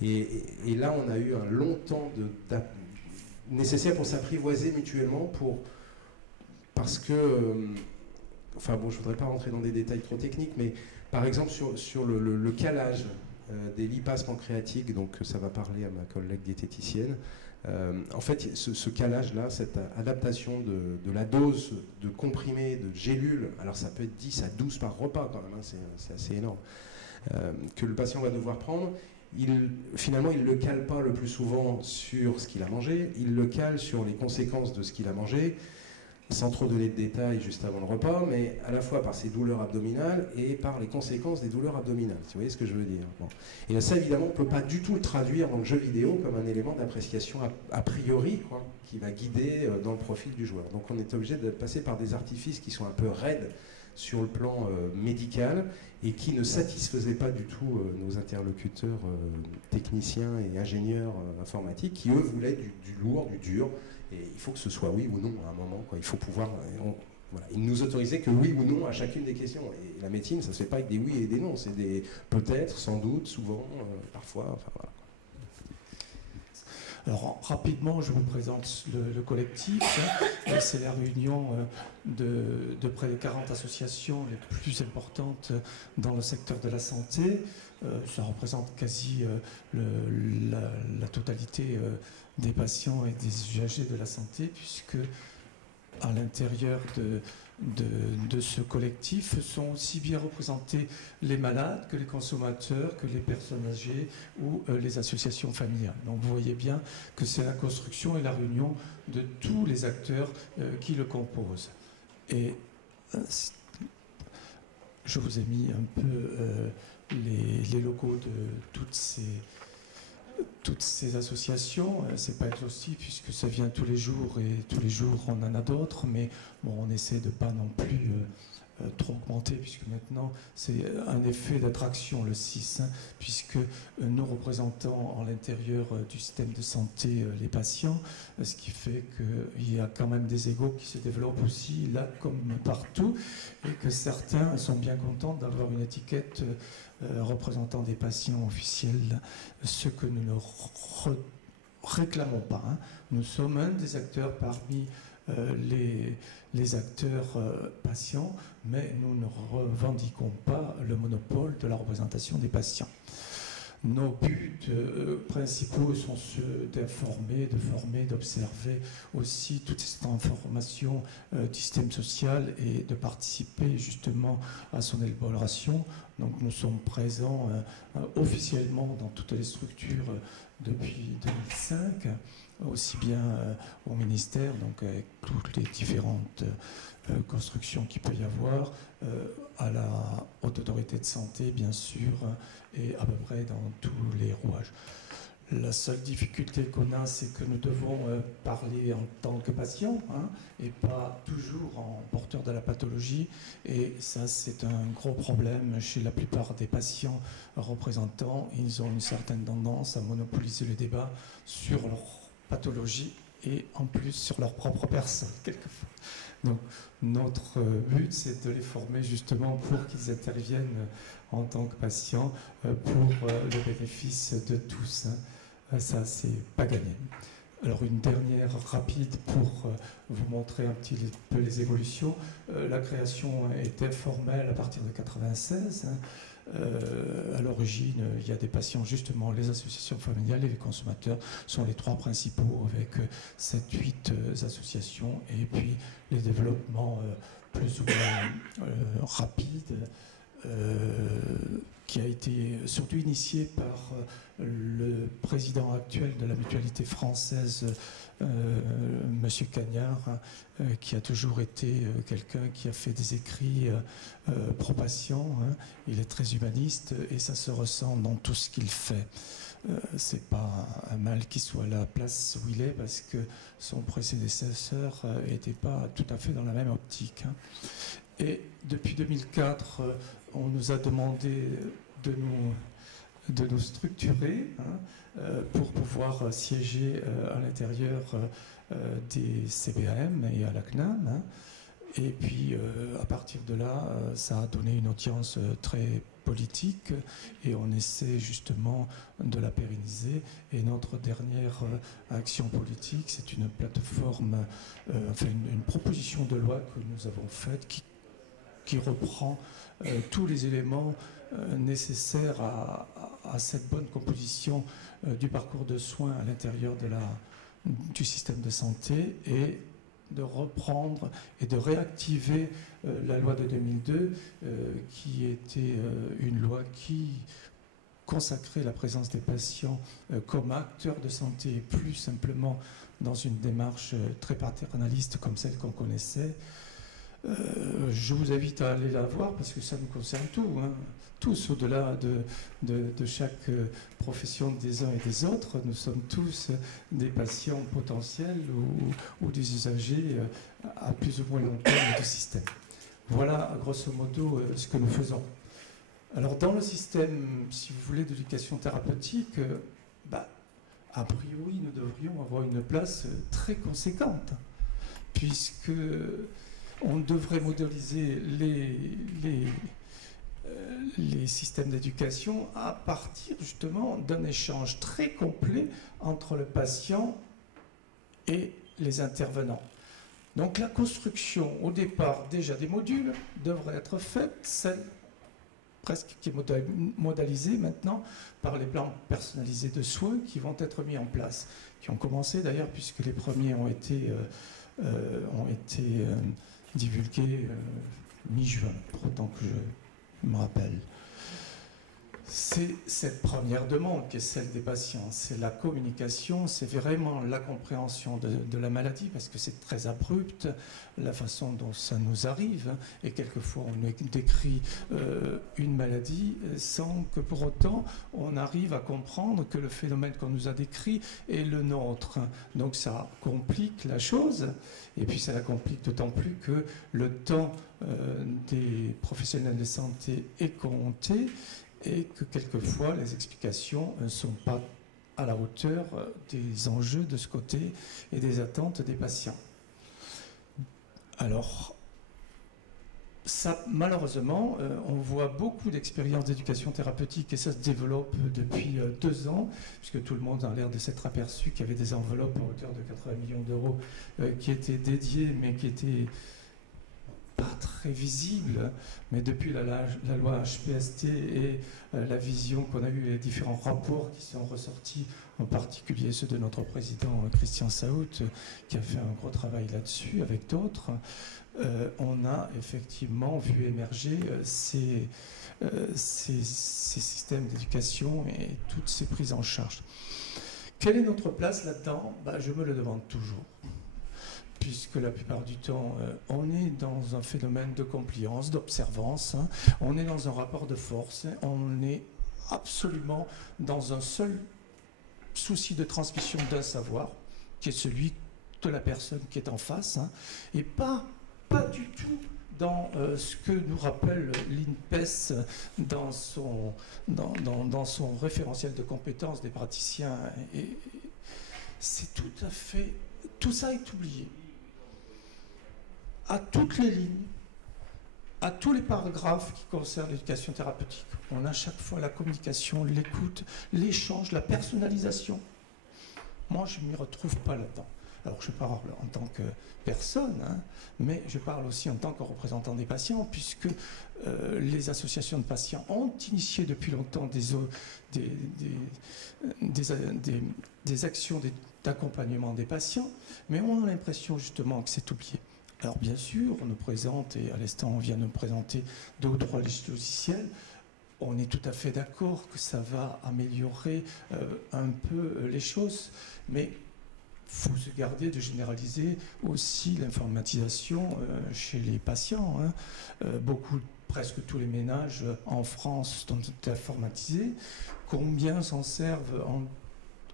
Et là, on a eu un long temps nécessaire pour s'apprivoiser mutuellement, parce que, enfin bon, je ne voudrais pas rentrer dans des détails trop techniques, mais par exemple sur le calage des lipases pancréatiques, donc ça va parler à ma collègue diététicienne. En fait, ce calage-là, cette adaptation de la dose de comprimés, de gélules, alors ça peut être 10 à 12 par repas quand même, hein, c'est assez énorme, que le patient va devoir prendre. Finalement, il ne le cale pas le plus souvent sur ce qu'il a mangé, il le cale sur les conséquences de ce qu'il a mangé, sans trop donner de détails juste avant le repas, mais à la fois par ses douleurs abdominales et par les conséquences des douleurs abdominales. Vous voyez ce que je veux dire? Bon. Et ça, évidemment, on ne peut pas du tout le traduire dans le jeu vidéo comme un élément d'appréciation a priori, quoi, qui va guider dans le profil du joueur. Donc on est obligé de passer par des artifices qui sont un peu raides sur le plan médical et qui ne satisfaisaient pas du tout nos interlocuteurs techniciens et ingénieurs informatiques qui, eux, voulaient du lourd, du dur. Et il faut que ce soit oui ou non à un moment, quoi. Il faut pouvoir... voilà. Ils ne nous autorisaient que oui ou non à chacune des questions. Et la médecine, ça ne se fait pas avec des oui et des non. C'est des peut-être, sans doute, souvent, parfois. Enfin, voilà. Alors rapidement, je vous présente le collectif. C'est la réunion de près de 40 associations les plus importantes dans le secteur de la santé. Ça représente quasi la totalité des patients et des usagers de la santé, puisque à l'intérieur de ce collectif sont aussi bien représentés les malades que les consommateurs, que les personnes âgées ou les associations familiales. Donc vous voyez bien que c'est la construction et la réunion de tous les acteurs qui le composent. Et je vous ai mis un peu les logos de toutes ces associations. C'est pas exhaustif puisque ça vient tous les jours et tous les jours on en a d'autres, mais bon, on essaie de pas non plus trop augmenter puisque maintenant c'est un effet d'attraction le 6, hein, puisque nous représentons à l'intérieur du système de santé les patients, ce qui fait qu'il y a quand même des égos qui se développent aussi là comme partout et que certains sont bien contents d'avoir une étiquette représentant des patients officiels, ce que nous ne réclamons pas. Hein. Nous sommes un des acteurs parmi les acteurs patients, mais nous ne revendiquons pas le monopole de la représentation des patients. Nos buts principaux sont ceux d'informer, de former, d'observer aussi toute cette information du système social et de participer justement à son élaboration. Donc nous sommes présents officiellement dans toutes les structures depuis 2005, aussi bien au ministère, donc avec toutes les différentes constructions qu'il peut y avoir, à la Haute Autorité de Santé, bien sûr, et à peu près dans tous les rouages. La seule difficulté qu'on a, c'est que nous devons parler en tant que patient, hein, et pas toujours en porteur de la pathologie. Et ça, c'est un gros problème chez la plupart des patients représentants. Ils ont une certaine tendance à monopoliser le débat sur leur pathologie et en plus sur leur propre personne, quelquefois. Donc, notre but, c'est de les former justement pour qu'ils interviennent en tant que patients pour le bénéfice de tous. Hein. Ça, c'est pas gagné. Alors, une dernière rapide pour vous montrer un petit peu les évolutions. La création est informelle à partir de 1996. Hein. À l'origine, il y a des patients, justement, les associations familiales et les consommateurs sont les trois principaux avec 7-8 associations et puis les développements plus ou moins rapides qui a été surtout initié par le président actuel de la mutualité française, Monsieur Cagnard, qui a toujours été quelqu'un qui a fait des écrits pro-patient. Hein. Il est très humaniste et ça se ressent dans tout ce qu'il fait. C'est pas un mal qu'il soit à la place où il est parce que son prédécesseur n'était pas tout à fait dans la même optique. Hein. Et depuis 2004, on nous a demandé de nous structurer, hein, pour pouvoir siéger à l'intérieur des CBAM et à la CNAM. Hein. Et puis, à partir de là, ça a donné une audience très politique et on essaie justement de la pérenniser. Et notre dernière action politique, c'est une plateforme, enfin une proposition de loi que nous avons faite qui reprend tous les éléments nécessaires à cette bonne composition du parcours de soins à l'intérieur du système de santé et de reprendre et de réactiver la loi de 2002 qui était une loi qui consacrait la présence des patients comme acteurs de santé et plus simplement dans une démarche très paternaliste comme celle qu'on connaissait. Je vous invite à aller la voir parce que ça nous concerne tous, au-delà de chaque profession des uns et des autres. Nous sommes tous des patients potentiels ou des usagers à plus ou moins long terme du système. Voilà, grosso modo, ce que nous faisons. Alors, dans le système, si vous voulez, d'éducation thérapeutique, a priori, nous devrions avoir une place très conséquente, puisque on devrait modéliser les systèmes d'éducation à partir justement d'un échange très complet entre le patient et les intervenants. Donc la construction au départ déjà des modules devrait être faite, celle presque qui est modalisée maintenant par les plans personnalisés de soins qui vont être mis en place, qui ont commencé d'ailleurs puisque les premiers ont été divulgués mi-juin, pour autant que je me rappelle. C'est cette première demande qui est celle des patients, c'est la communication, c'est vraiment la compréhension de la maladie, parce que c'est très abrupt, la façon dont ça nous arrive, et quelquefois on décrit une maladie sans que pour autant on arrive à comprendre que le phénomène qu'on nous a décrit est le nôtre. Donc ça complique la chose, et puis ça la complique d'autant plus que le temps des professionnels de santé est compté, et que quelquefois les explications ne sont pas à la hauteur des enjeux de ce côté et des attentes des patients. Alors, ça, malheureusement, on voit beaucoup d'expériences d'éducation thérapeutique et ça se développe depuis 2 ans, puisque tout le monde a l'air de s'être aperçu qu'il y avait des enveloppes à hauteur de 80 millions d'euros qui étaient dédiées, mais qui étaient pas très visible, mais depuis la loi HPST et la vision qu'on a eue et les différents rapports qui sont ressortis, en particulier ceux de notre président Christian Saout, qui a fait un gros travail là-dessus avec d'autres, on a effectivement vu émerger ces systèmes d'éducation et toutes ces prises en charge. Quelle est notre place là-dedans ? Je me le demande toujours. Puisque la plupart du temps, on est dans un phénomène de compliance, d'observance, on est dans un rapport de force, on est absolument dans un seul souci de transmission d'un savoir, qui est celui de la personne qui est en face, et pas du tout dans ce que nous rappelle l'INPES dans son référentiel de compétences des praticiens. Et c'est tout à fait... Tout ça est oublié. À toutes les lignes, à tous les paragraphes qui concernent l'éducation thérapeutique, on a chaque fois la communication, l'écoute, l'échange, la personnalisation. Moi, je ne m'y retrouve pas là-dedans. Alors, je parle en tant que personne, mais je parle aussi en tant que représentant des patients, puisque les associations de patients ont initié depuis longtemps des actions d'accompagnement des patients, mais on a l'impression justement que c'est oublié. Alors bien sûr, on nous présente, et à l'instant on vient de nous présenter 2 ou 3 logiciels, on est tout à fait d'accord que ça va améliorer un peu les choses, mais il faut se garder de généraliser aussi l'informatisation chez les patients. Presque tous les ménages en France sont informatisés. Combien s'en servent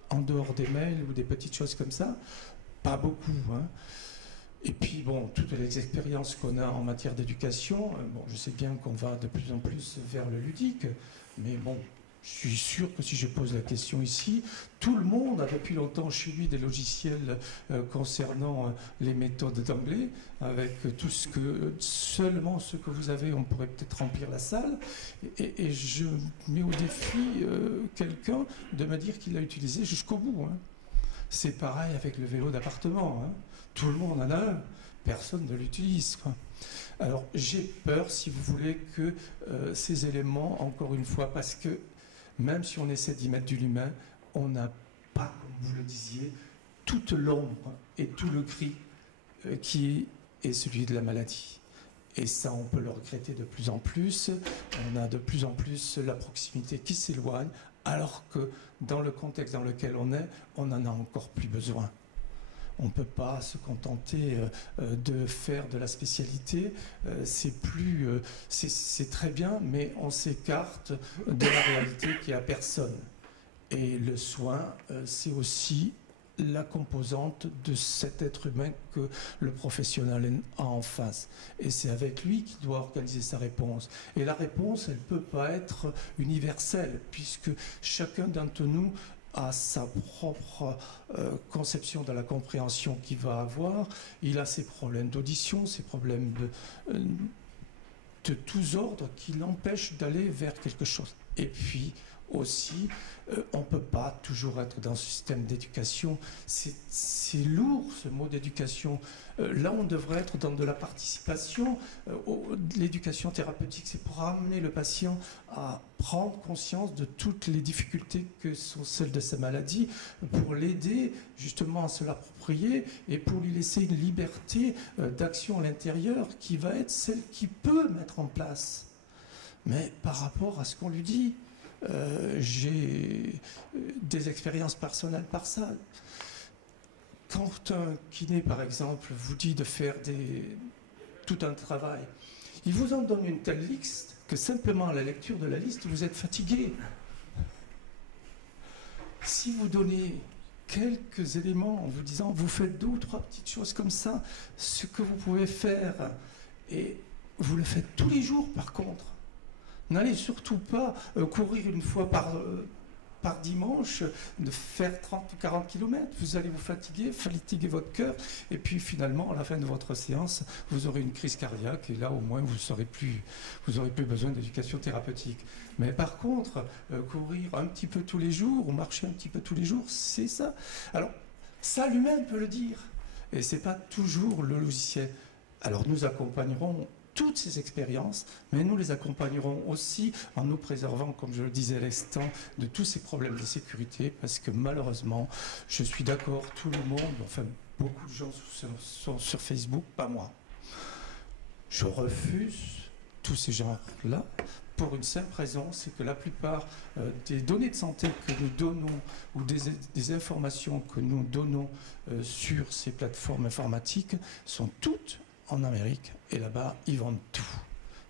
en dehors des mails ou des petites choses comme ça? Pas beaucoup. Et puis, toutes les expériences qu'on a en matière d'éducation, je sais bien qu'on va de plus en plus vers le ludique, mais Je suis sûr que si je pose la question ici, tout le monde a depuis longtemps chez lui des logiciels concernant les méthodes d'anglais, avec seulement ce que vous avez, on pourrait peut-être remplir la salle. Et je mets au défi quelqu'un de me dire qu'il l'a utilisé jusqu'au bout. Hein. C'est pareil avec le vélo d'appartement. Hein. Tout le monde en a un, personne ne l'utilise. Alors j'ai peur, si vous voulez, que ces éléments, encore une fois, parce que même si on essaie d'y mettre de l'humain, on n'a pas, comme vous le disiez, toute l'ombre et tout le gris qui est celui de la maladie. Et ça, on peut le regretter de plus en plus. On a de plus en plus la proximité qui s'éloigne, alors que dans le contexte dans lequel on est, on en a encore plus besoin. On ne peut pas se contenter de faire de la spécialité. C'est très bien, mais on s'écarte de la réalité qui est à personne. Et le soin, c'est aussi la composante de cet être humain que le professionnel a en face. Et c'est avec lui qu'il doit organiser sa réponse. Et la réponse, elle ne peut pas être universelle, puisque chacun d'entre nous a sa propre conception de la compréhension qu'il va avoir. Il a ses problèmes d'audition, ses problèmes de tous ordres qui l'empêchent d'aller vers quelque chose. Et puis aussi, on ne peut pas toujours être dans ce système d'éducation. C'est lourd, ce mot d'éducation. Là, on devrait être dans de la participation. L'éducation thérapeutique, c'est pour amener le patient à prendre conscience de toutes les difficultés que sont celles de sa maladie, pour l'aider justement à se l'approprier et pour lui laisser une liberté d'action à l'intérieur qui va être celle qu'il peut mettre en place. Mais par rapport à ce qu'on lui dit, j'ai des expériences personnelles par ça. Quand un kiné, par exemple, vous dit de faire tout un travail, il vous en donne une telle liste que simplement à la lecture de la liste, vous êtes fatigué. Si vous donnez quelques éléments en vous disant, vous faites 2 ou 3 petites choses comme ça, ce que vous pouvez faire, et vous le faites tous les jours par contre, n'allez surtout pas courir une fois par dimanche, de faire 30 ou 40 km. Vous allez vous fatiguer votre cœur, et puis finalement, à la fin de votre séance, vous aurez une crise cardiaque, et là, au moins, vous n'aurez plus besoin d'éducation thérapeutique. Mais par contre, courir un petit peu tous les jours, ou marcher un petit peu tous les jours, c'est ça. Alors, ça, l'humain peut le dire, et ce n'est pas toujours le logiciel. Alors, nous accompagnerons toutes ces expériences, mais nous les accompagnerons aussi en nous préservant, comme je le disais à l'instant, de tous ces problèmes de sécurité, parce que malheureusement, je suis d'accord, tout le monde, enfin beaucoup de gens sont sur Facebook, pas moi. Je refuse tous ces gens-là pour une simple raison, c'est que la plupart des données de santé que nous donnons ou des informations que nous donnons sur ces plateformes informatiques sont toutes en Amérique, et là-bas, ils vendent tout.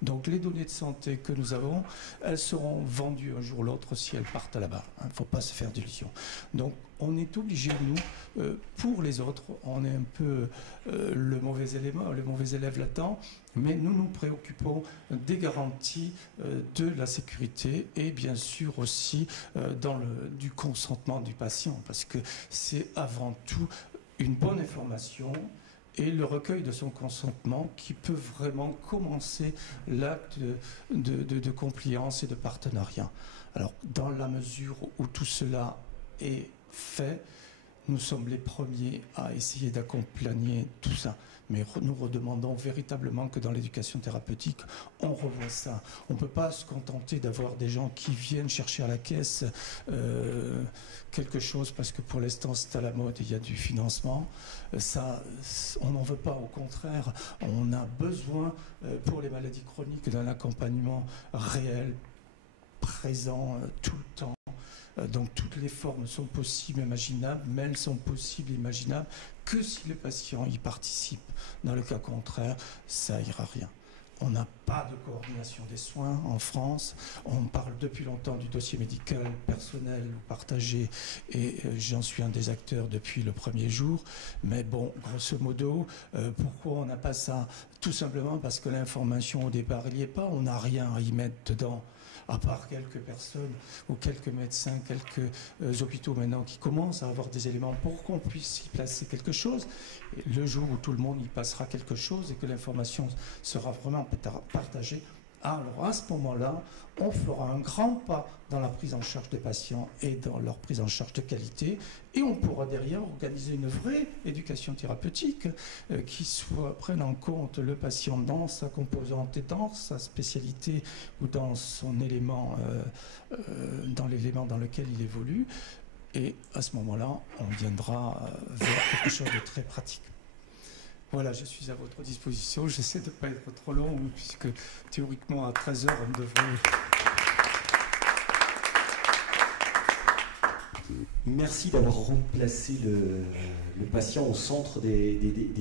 Donc les données de santé que nous avons, elles seront vendues un jour ou l'autre si elles partent là-bas. Il ne faut pas se faire d'illusions. Donc on est obligé, nous, pour les autres, on est un peu le mauvais élément, le mauvais élève latent, mais nous nous préoccupons des garanties de la sécurité et bien sûr aussi du consentement du patient, parce que c'est avant tout une bonne information et le recueil de son consentement qui peut vraiment commencer l'acte de compliance et de partenariat. Alors, dans la mesure où tout cela est fait, nous sommes les premiers à essayer d'accompagner tout ça. Mais nous redemandons véritablement que dans l'éducation thérapeutique, on revoie ça. On ne peut pas se contenter d'avoir des gens qui viennent chercher à la caisse quelque chose parce que pour l'instant c'est à la mode et il y a du financement. Ça, on n'en veut pas, au contraire. On a besoin pour les maladies chroniques d'un accompagnement réel, présent, tout le temps. Donc toutes les formes sont possibles, imaginables, mais elles sont possibles et imaginables que si le patient y participe. Dans le cas contraire, ça ira rien. On n'a pas de coordination des soins en France. On parle depuis longtemps du dossier médical personnel ou partagé, et j'en suis un des acteurs depuis le premier jour. Mais bon, grosso modo, pourquoi on n'a pas ça? Tout simplement parce que l'information au départ, il n'y est pas. On n'a rien à y mettre dedans. à part quelques personnes ou quelques médecins, quelques hôpitaux maintenant qui commencent à avoir des éléments pour qu'on puisse y placer quelque chose. Et le jour où tout le monde y passera quelque chose et que l'information sera vraiment partagée, alors à ce moment-là, on fera un grand pas dans la prise en charge des patients et dans leur prise en charge de qualité, et on pourra derrière organiser une vraie éducation thérapeutique qui prenne en compte le patient dans sa composante et dans sa spécialité ou dans son élément, dans l'élément dans lequel il évolue. Et à ce moment-là, on viendra vers quelque chose de très pratique. Voilà, je suis à votre disposition. J'essaie de ne pas être trop long, puisque théoriquement, à 13h, on devrait... Merci d'avoir replacé le patient au centre des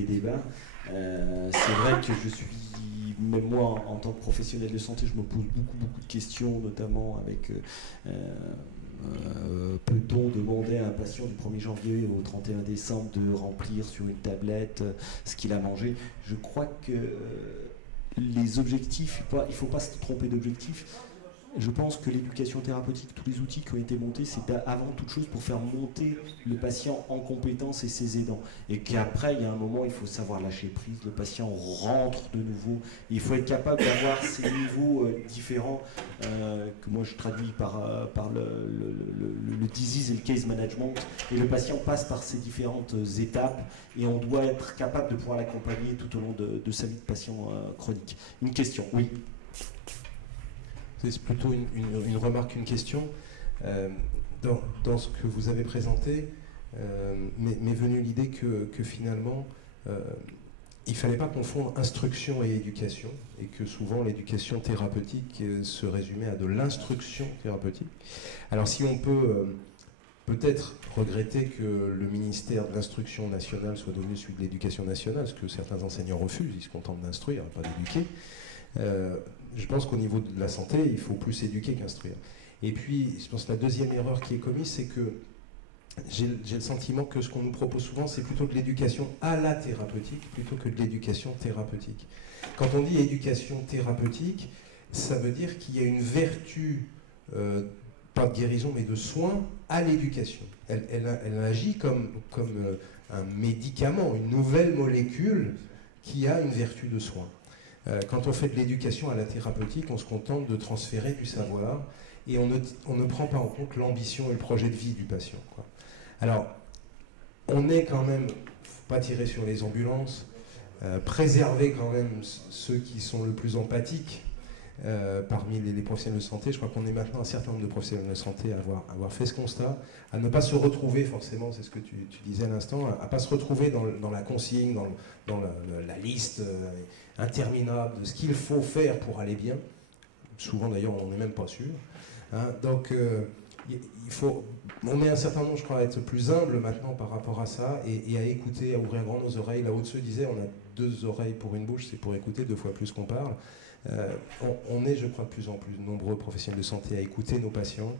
débats. C'est vrai que je suis, même moi, en tant que professionnel de santé, je me pose beaucoup de questions, notamment avec... peut-on demander à un patient du 1er janvier au 31 décembre de remplir sur une tablette ce qu'il a mangé? Je crois que les objectifs, il ne faut pas se tromper d'objectifs. Je pense que l'éducation thérapeutique, tous les outils qui ont été montés, c'est avant toute chose pour faire monter le patient en compétence et ses aidants. Et qu'après, il y a un moment, il faut savoir lâcher prise. Le patient rentre de nouveau. Il faut être capable d'avoir ces niveaux différents que moi je traduis par le disease et le case management. Et le patient passe par ces différentes étapes et on doit être capable de pouvoir l'accompagner tout au long de sa vie de patient chronique. Une question, oui. C'est plutôt une remarque, une question. Dans ce que vous avez présenté, m'est venue l'idée que finalement, il ne fallait pas confondre instruction et éducation, et que souvent l'éducation thérapeutique se résumait à de l'instruction thérapeutique. Alors si on peut peut-être regretter que le ministère de l'Instruction nationale soit devenu celui de l'Éducation nationale, ce que certains enseignants refusent, ils se contentent d'instruire, pas d'éduquer. Je pense qu'au niveau de la santé, il faut plus éduquer qu'instruire. Et puis, je pense que la deuxième erreur qui est commise, c'est que j'ai le sentiment que ce qu'on nous propose souvent, c'est plutôt de l'éducation à la thérapeutique, plutôt que de l'éducation thérapeutique. Quand on dit éducation thérapeutique, ça veut dire qu'il y a une vertu, pas de guérison, mais de soin à l'éducation. Elle agit comme un médicament, une nouvelle molécule qui a une vertu de soin. Quand on fait de l'éducation à la thérapeutique, on se contente de transférer du savoir et on ne prend pas en compte l'ambition et le projet de vie du patient, quoi. Alors, on est quand même, faut pas tirer sur les ambulances, préserver quand même ceux qui sont le plus empathiques parmi les professionnels de santé. Je crois qu'on est maintenant un certain nombre de professionnels de santé à avoir fait ce constat, à ne pas se retrouver forcément, c'est ce que tu disais à l'instant, à ne pas se retrouver dans la consigne, dans la liste interminable de ce qu'il faut faire pour aller bien. Souvent d'ailleurs on n'en est même pas sûr. Hein. Donc on est un certain nombre, je crois, à être plus humble maintenant par rapport à ça et à écouter, à ouvrir grand nos oreilles. Là, Lao-Tzu disait, on a 2 oreilles pour une bouche, c'est pour écouter 2 fois plus qu'on parle. On est, je crois, de plus en plus nombreux professionnels de santé à écouter nos patients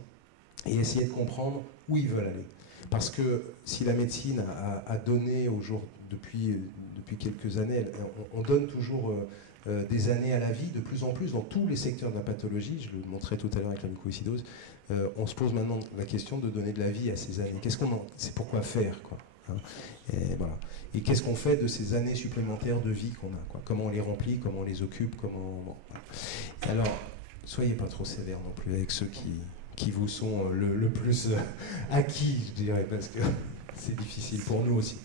et essayer de comprendre où ils veulent aller. Parce que si la médecine a donné depuis quelques années, on donne toujours des années à la vie, de plus en plus dans tous les secteurs de la pathologie, je le montrais tout à l'heure avec la mucoviscidose, on se pose maintenant la question de donner de la vie à ces années. C'est pourquoi faire, quoi. Hein, et voilà. Et qu'est-ce qu'on fait de ces années supplémentaires de vie qu'on a, quoi. Comment on les remplit, comment on les occupe, comment... Bon, voilà. Alors, soyez pas trop sévères non plus avec ceux qui vous sont le plus acquis, je dirais, parce que c'est difficile pour nous aussi.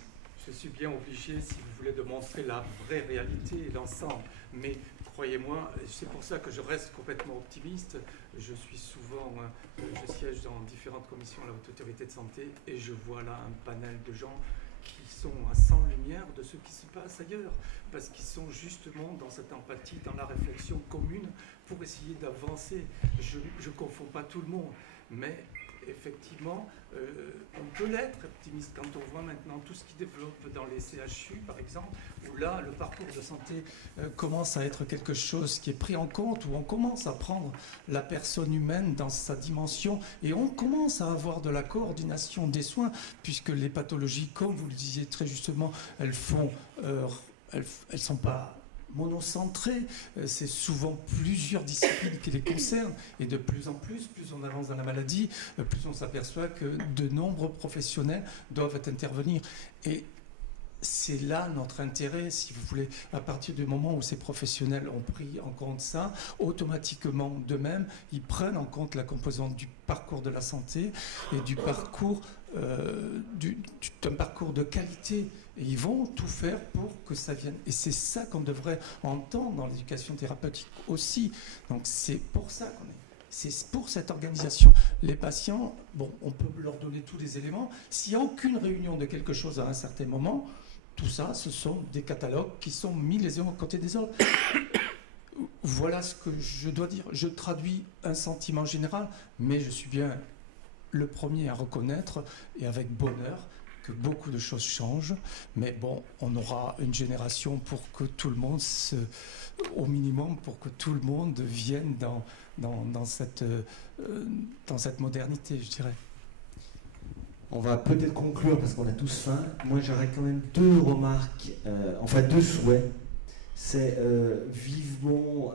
Je suis bien obligé, si vous voulez, de montrer la vraie réalité et l'ensemble. Mais croyez-moi, c'est pour ça que je reste complètement optimiste. Je suis souvent, je siège dans différentes commissions à la Haute Autorité de Santé et je vois là un panel de gens qui sont à 100 lumières de ce qui se passe ailleurs, parce qu'ils sont justement dans cette empathie, dans la réflexion commune pour essayer d'avancer. Je ne confonds pas tout le monde, mais effectivement, on peut l'être optimiste quand on voit maintenant tout ce qui développe dans les CHU, par exemple, où là, le parcours de santé commence à être quelque chose qui est pris en compte, où on commence à prendre la personne humaine dans sa dimension et on commence à avoir de la coordination des soins, puisque les pathologies, comme vous le disiez très justement, elles sont pas monocentré. C'est souvent plusieurs disciplines qui les concernent. Et de plus en plus on avance dans la maladie, plus on s'aperçoit que de nombreux professionnels doivent intervenir. Et c'est là notre intérêt, si vous voulez, à partir du moment où ces professionnels ont pris en compte ça, automatiquement d'eux-mêmes, ils prennent en compte la composante du parcours de la santé et du parcours, d'un parcours de qualité. Et ils vont tout faire pour que ça vienne. Et c'est ça qu'on devrait entendre dans l'éducation thérapeutique aussi. Donc c'est pour ça qu'on est. C'est pour cette organisation. Les patients, bon, on peut leur donner tous les éléments. S'il n'y a aucune réunion de quelque chose à un certain moment, tout ça, ce sont des catalogues qui sont mis les uns à côté des autres. Voilà ce que je dois dire. Je traduis un sentiment général, mais je suis bien le premier à reconnaître, et avec bonheur, que beaucoup de choses changent. Mais bon, on aura une génération pour que tout le monde, au minimum, pour que tout le monde vienne dans cette modernité, je dirais. On va peut-être conclure parce qu'on a tous faim. Moi, j'aurais quand même deux remarques, deux souhaits. C'est vivement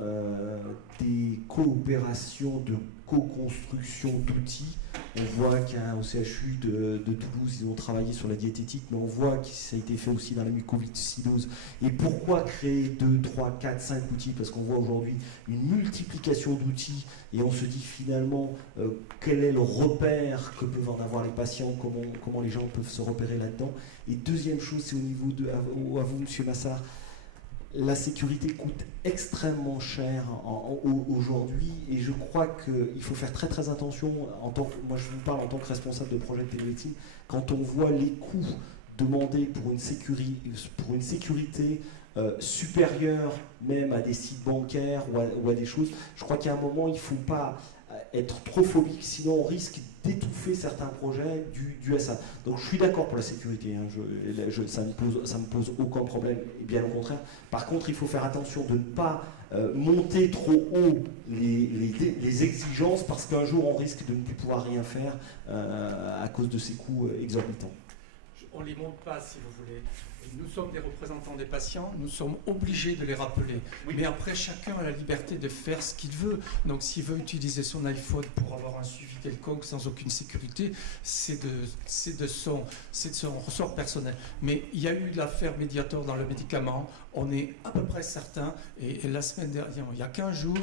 des coopérations de co-construction d'outils. On voit qu'au CHU de Toulouse, ils ont travaillé sur la diététique, mais on voit que ça a été fait aussi dans la mucoviscidose. Et pourquoi créer 2, 3, 4, 5 outils? Parce qu'on voit aujourd'hui une multiplication d'outils et on se dit finalement quel est le repère que peuvent en avoir les patients, comment les gens peuvent se repérer là-dedans. Et deuxième chose, c'est au niveau de, à vous, Monsieur Massard, la sécurité coûte extrêmement cher aujourd'hui et je crois qu'il faut faire très très attention, moi je vous parle en tant que responsable de projet de télémédecine, quand on voit les coûts demandés pour une sécurité supérieure même à des sites bancaires ou à des choses, je crois qu'à un moment il ne faut pas être trop phobique, sinon on risque d'étouffer certains projets dû à ça. Donc je suis d'accord pour la sécurité, hein, ça me pose aucun problème, et bien au contraire. Par contre, il faut faire attention de ne pas monter trop haut les exigences, parce qu'un jour on risque de ne plus pouvoir rien faire à cause de ces coûts exorbitants. On ne les monte pas, si vous voulez. Nous sommes des représentants des patients, nous sommes obligés de les rappeler. Oui. Mais après, chacun a la liberté de faire ce qu'il veut. Donc s'il veut utiliser son iPhone pour avoir un suivi quelconque sans aucune sécurité, c'est de son ressort personnel. Mais il y a eu l'affaire Mediator dans le médicament, on est à peu près certain, et la semaine dernière, il y a 15 jours,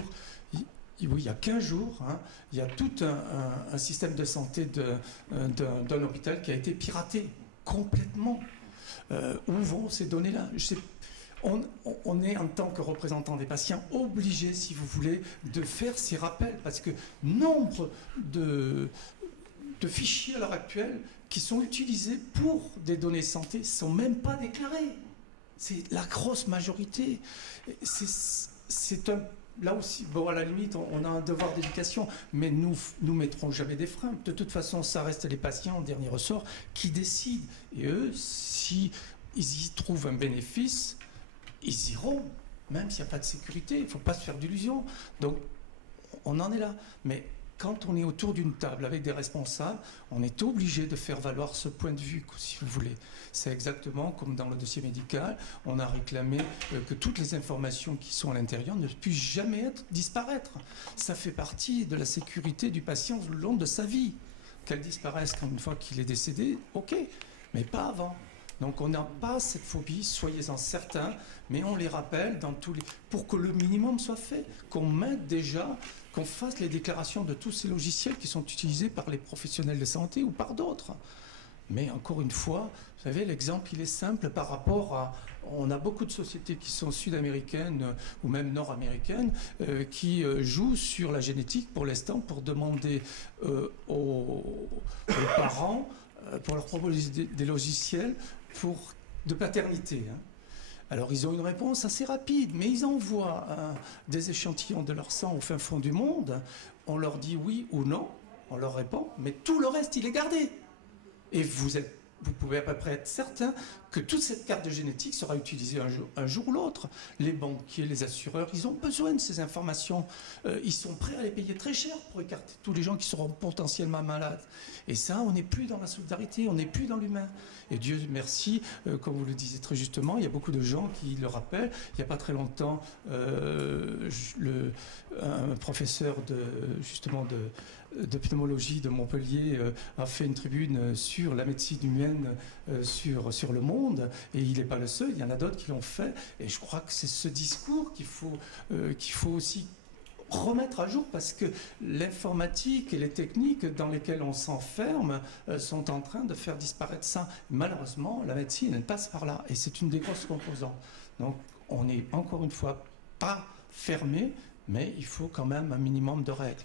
oui, il y a 15 jours, hein, il y a tout un système de santé d'un hôpital qui a été piraté complètement. Où vont ces données-là? On est, en tant que représentant des patients, obligé, si vous voulez, de faire ces rappels, parce que nombre de fichiers à l'heure actuelle qui sont utilisés pour des données santé ne sont même pas déclarés. C'est la grosse majorité. Là aussi, bon, à la limite, on a un devoir d'éducation, mais nous mettrons jamais des freins. De toute façon, ça reste les patients, en dernier ressort, qui décident. Et eux, si ils y trouvent un bénéfice, ils iront, même s'il n'y a pas de sécurité. Il ne faut pas se faire d'illusions. Donc, on en est là. Mais quand on est autour d'une table avec des responsables, on est obligé de faire valoir ce point de vue, si vous voulez. C'est exactement comme dans le dossier médical, on a réclamé que toutes les informations qui sont à l'intérieur ne puissent jamais disparaître. Ça fait partie de la sécurité du patient le long de sa vie. Qu'elles disparaissent une fois qu'il est décédé, ok, mais pas avant. Donc on n'a pas cette phobie, soyez-en certains, mais on les rappelle pour que le minimum soit fait, qu'on mette déjà, qu'on fasse les déclarations de tous ces logiciels qui sont utilisés par les professionnels de santé ou par d'autres. Mais encore une fois, vous savez, l'exemple, il est simple par rapport à... On a beaucoup de sociétés qui sont sud-américaines ou même nord-américaines qui jouent sur la génétique pour l'instant pour demander aux parents, pour leur proposer des logiciels de paternité. Hein. Alors ils ont une réponse assez rapide, mais ils envoient des échantillons de leur sang au fin fond du monde, on leur dit oui ou non, on leur répond, mais tout le reste il est gardé. Et vous pouvez à peu près être certain que toute cette carte de génétique sera utilisée un jour ou l'autre. Les banquiers, les assureurs, ils ont besoin de ces informations. Ils sont prêts à les payer très cher pour écarter tous les gens qui seront potentiellement malades. Et ça, on n'est plus dans la solidarité, on n'est plus dans l'humain. Et Dieu merci, comme vous le disiez très justement, il y a beaucoup de gens qui le rappellent. Il n'y a pas très longtemps, un professeur de pneumologie de Montpellier a fait une tribune sur la médecine humaine sur le monde, et il n'est pas le seul, il y en a d'autres qui l'ont fait, et je crois que c'est ce discours qu'il faut aussi remettre à jour, parce que l'informatique et les techniques dans lesquelles on s'enferme sont en train de faire disparaître ça. Malheureusement, la médecine, elle passe par là, et c'est une des grosses composantes. Donc on n'est encore une fois pas fermé, mais il faut quand même un minimum de règles.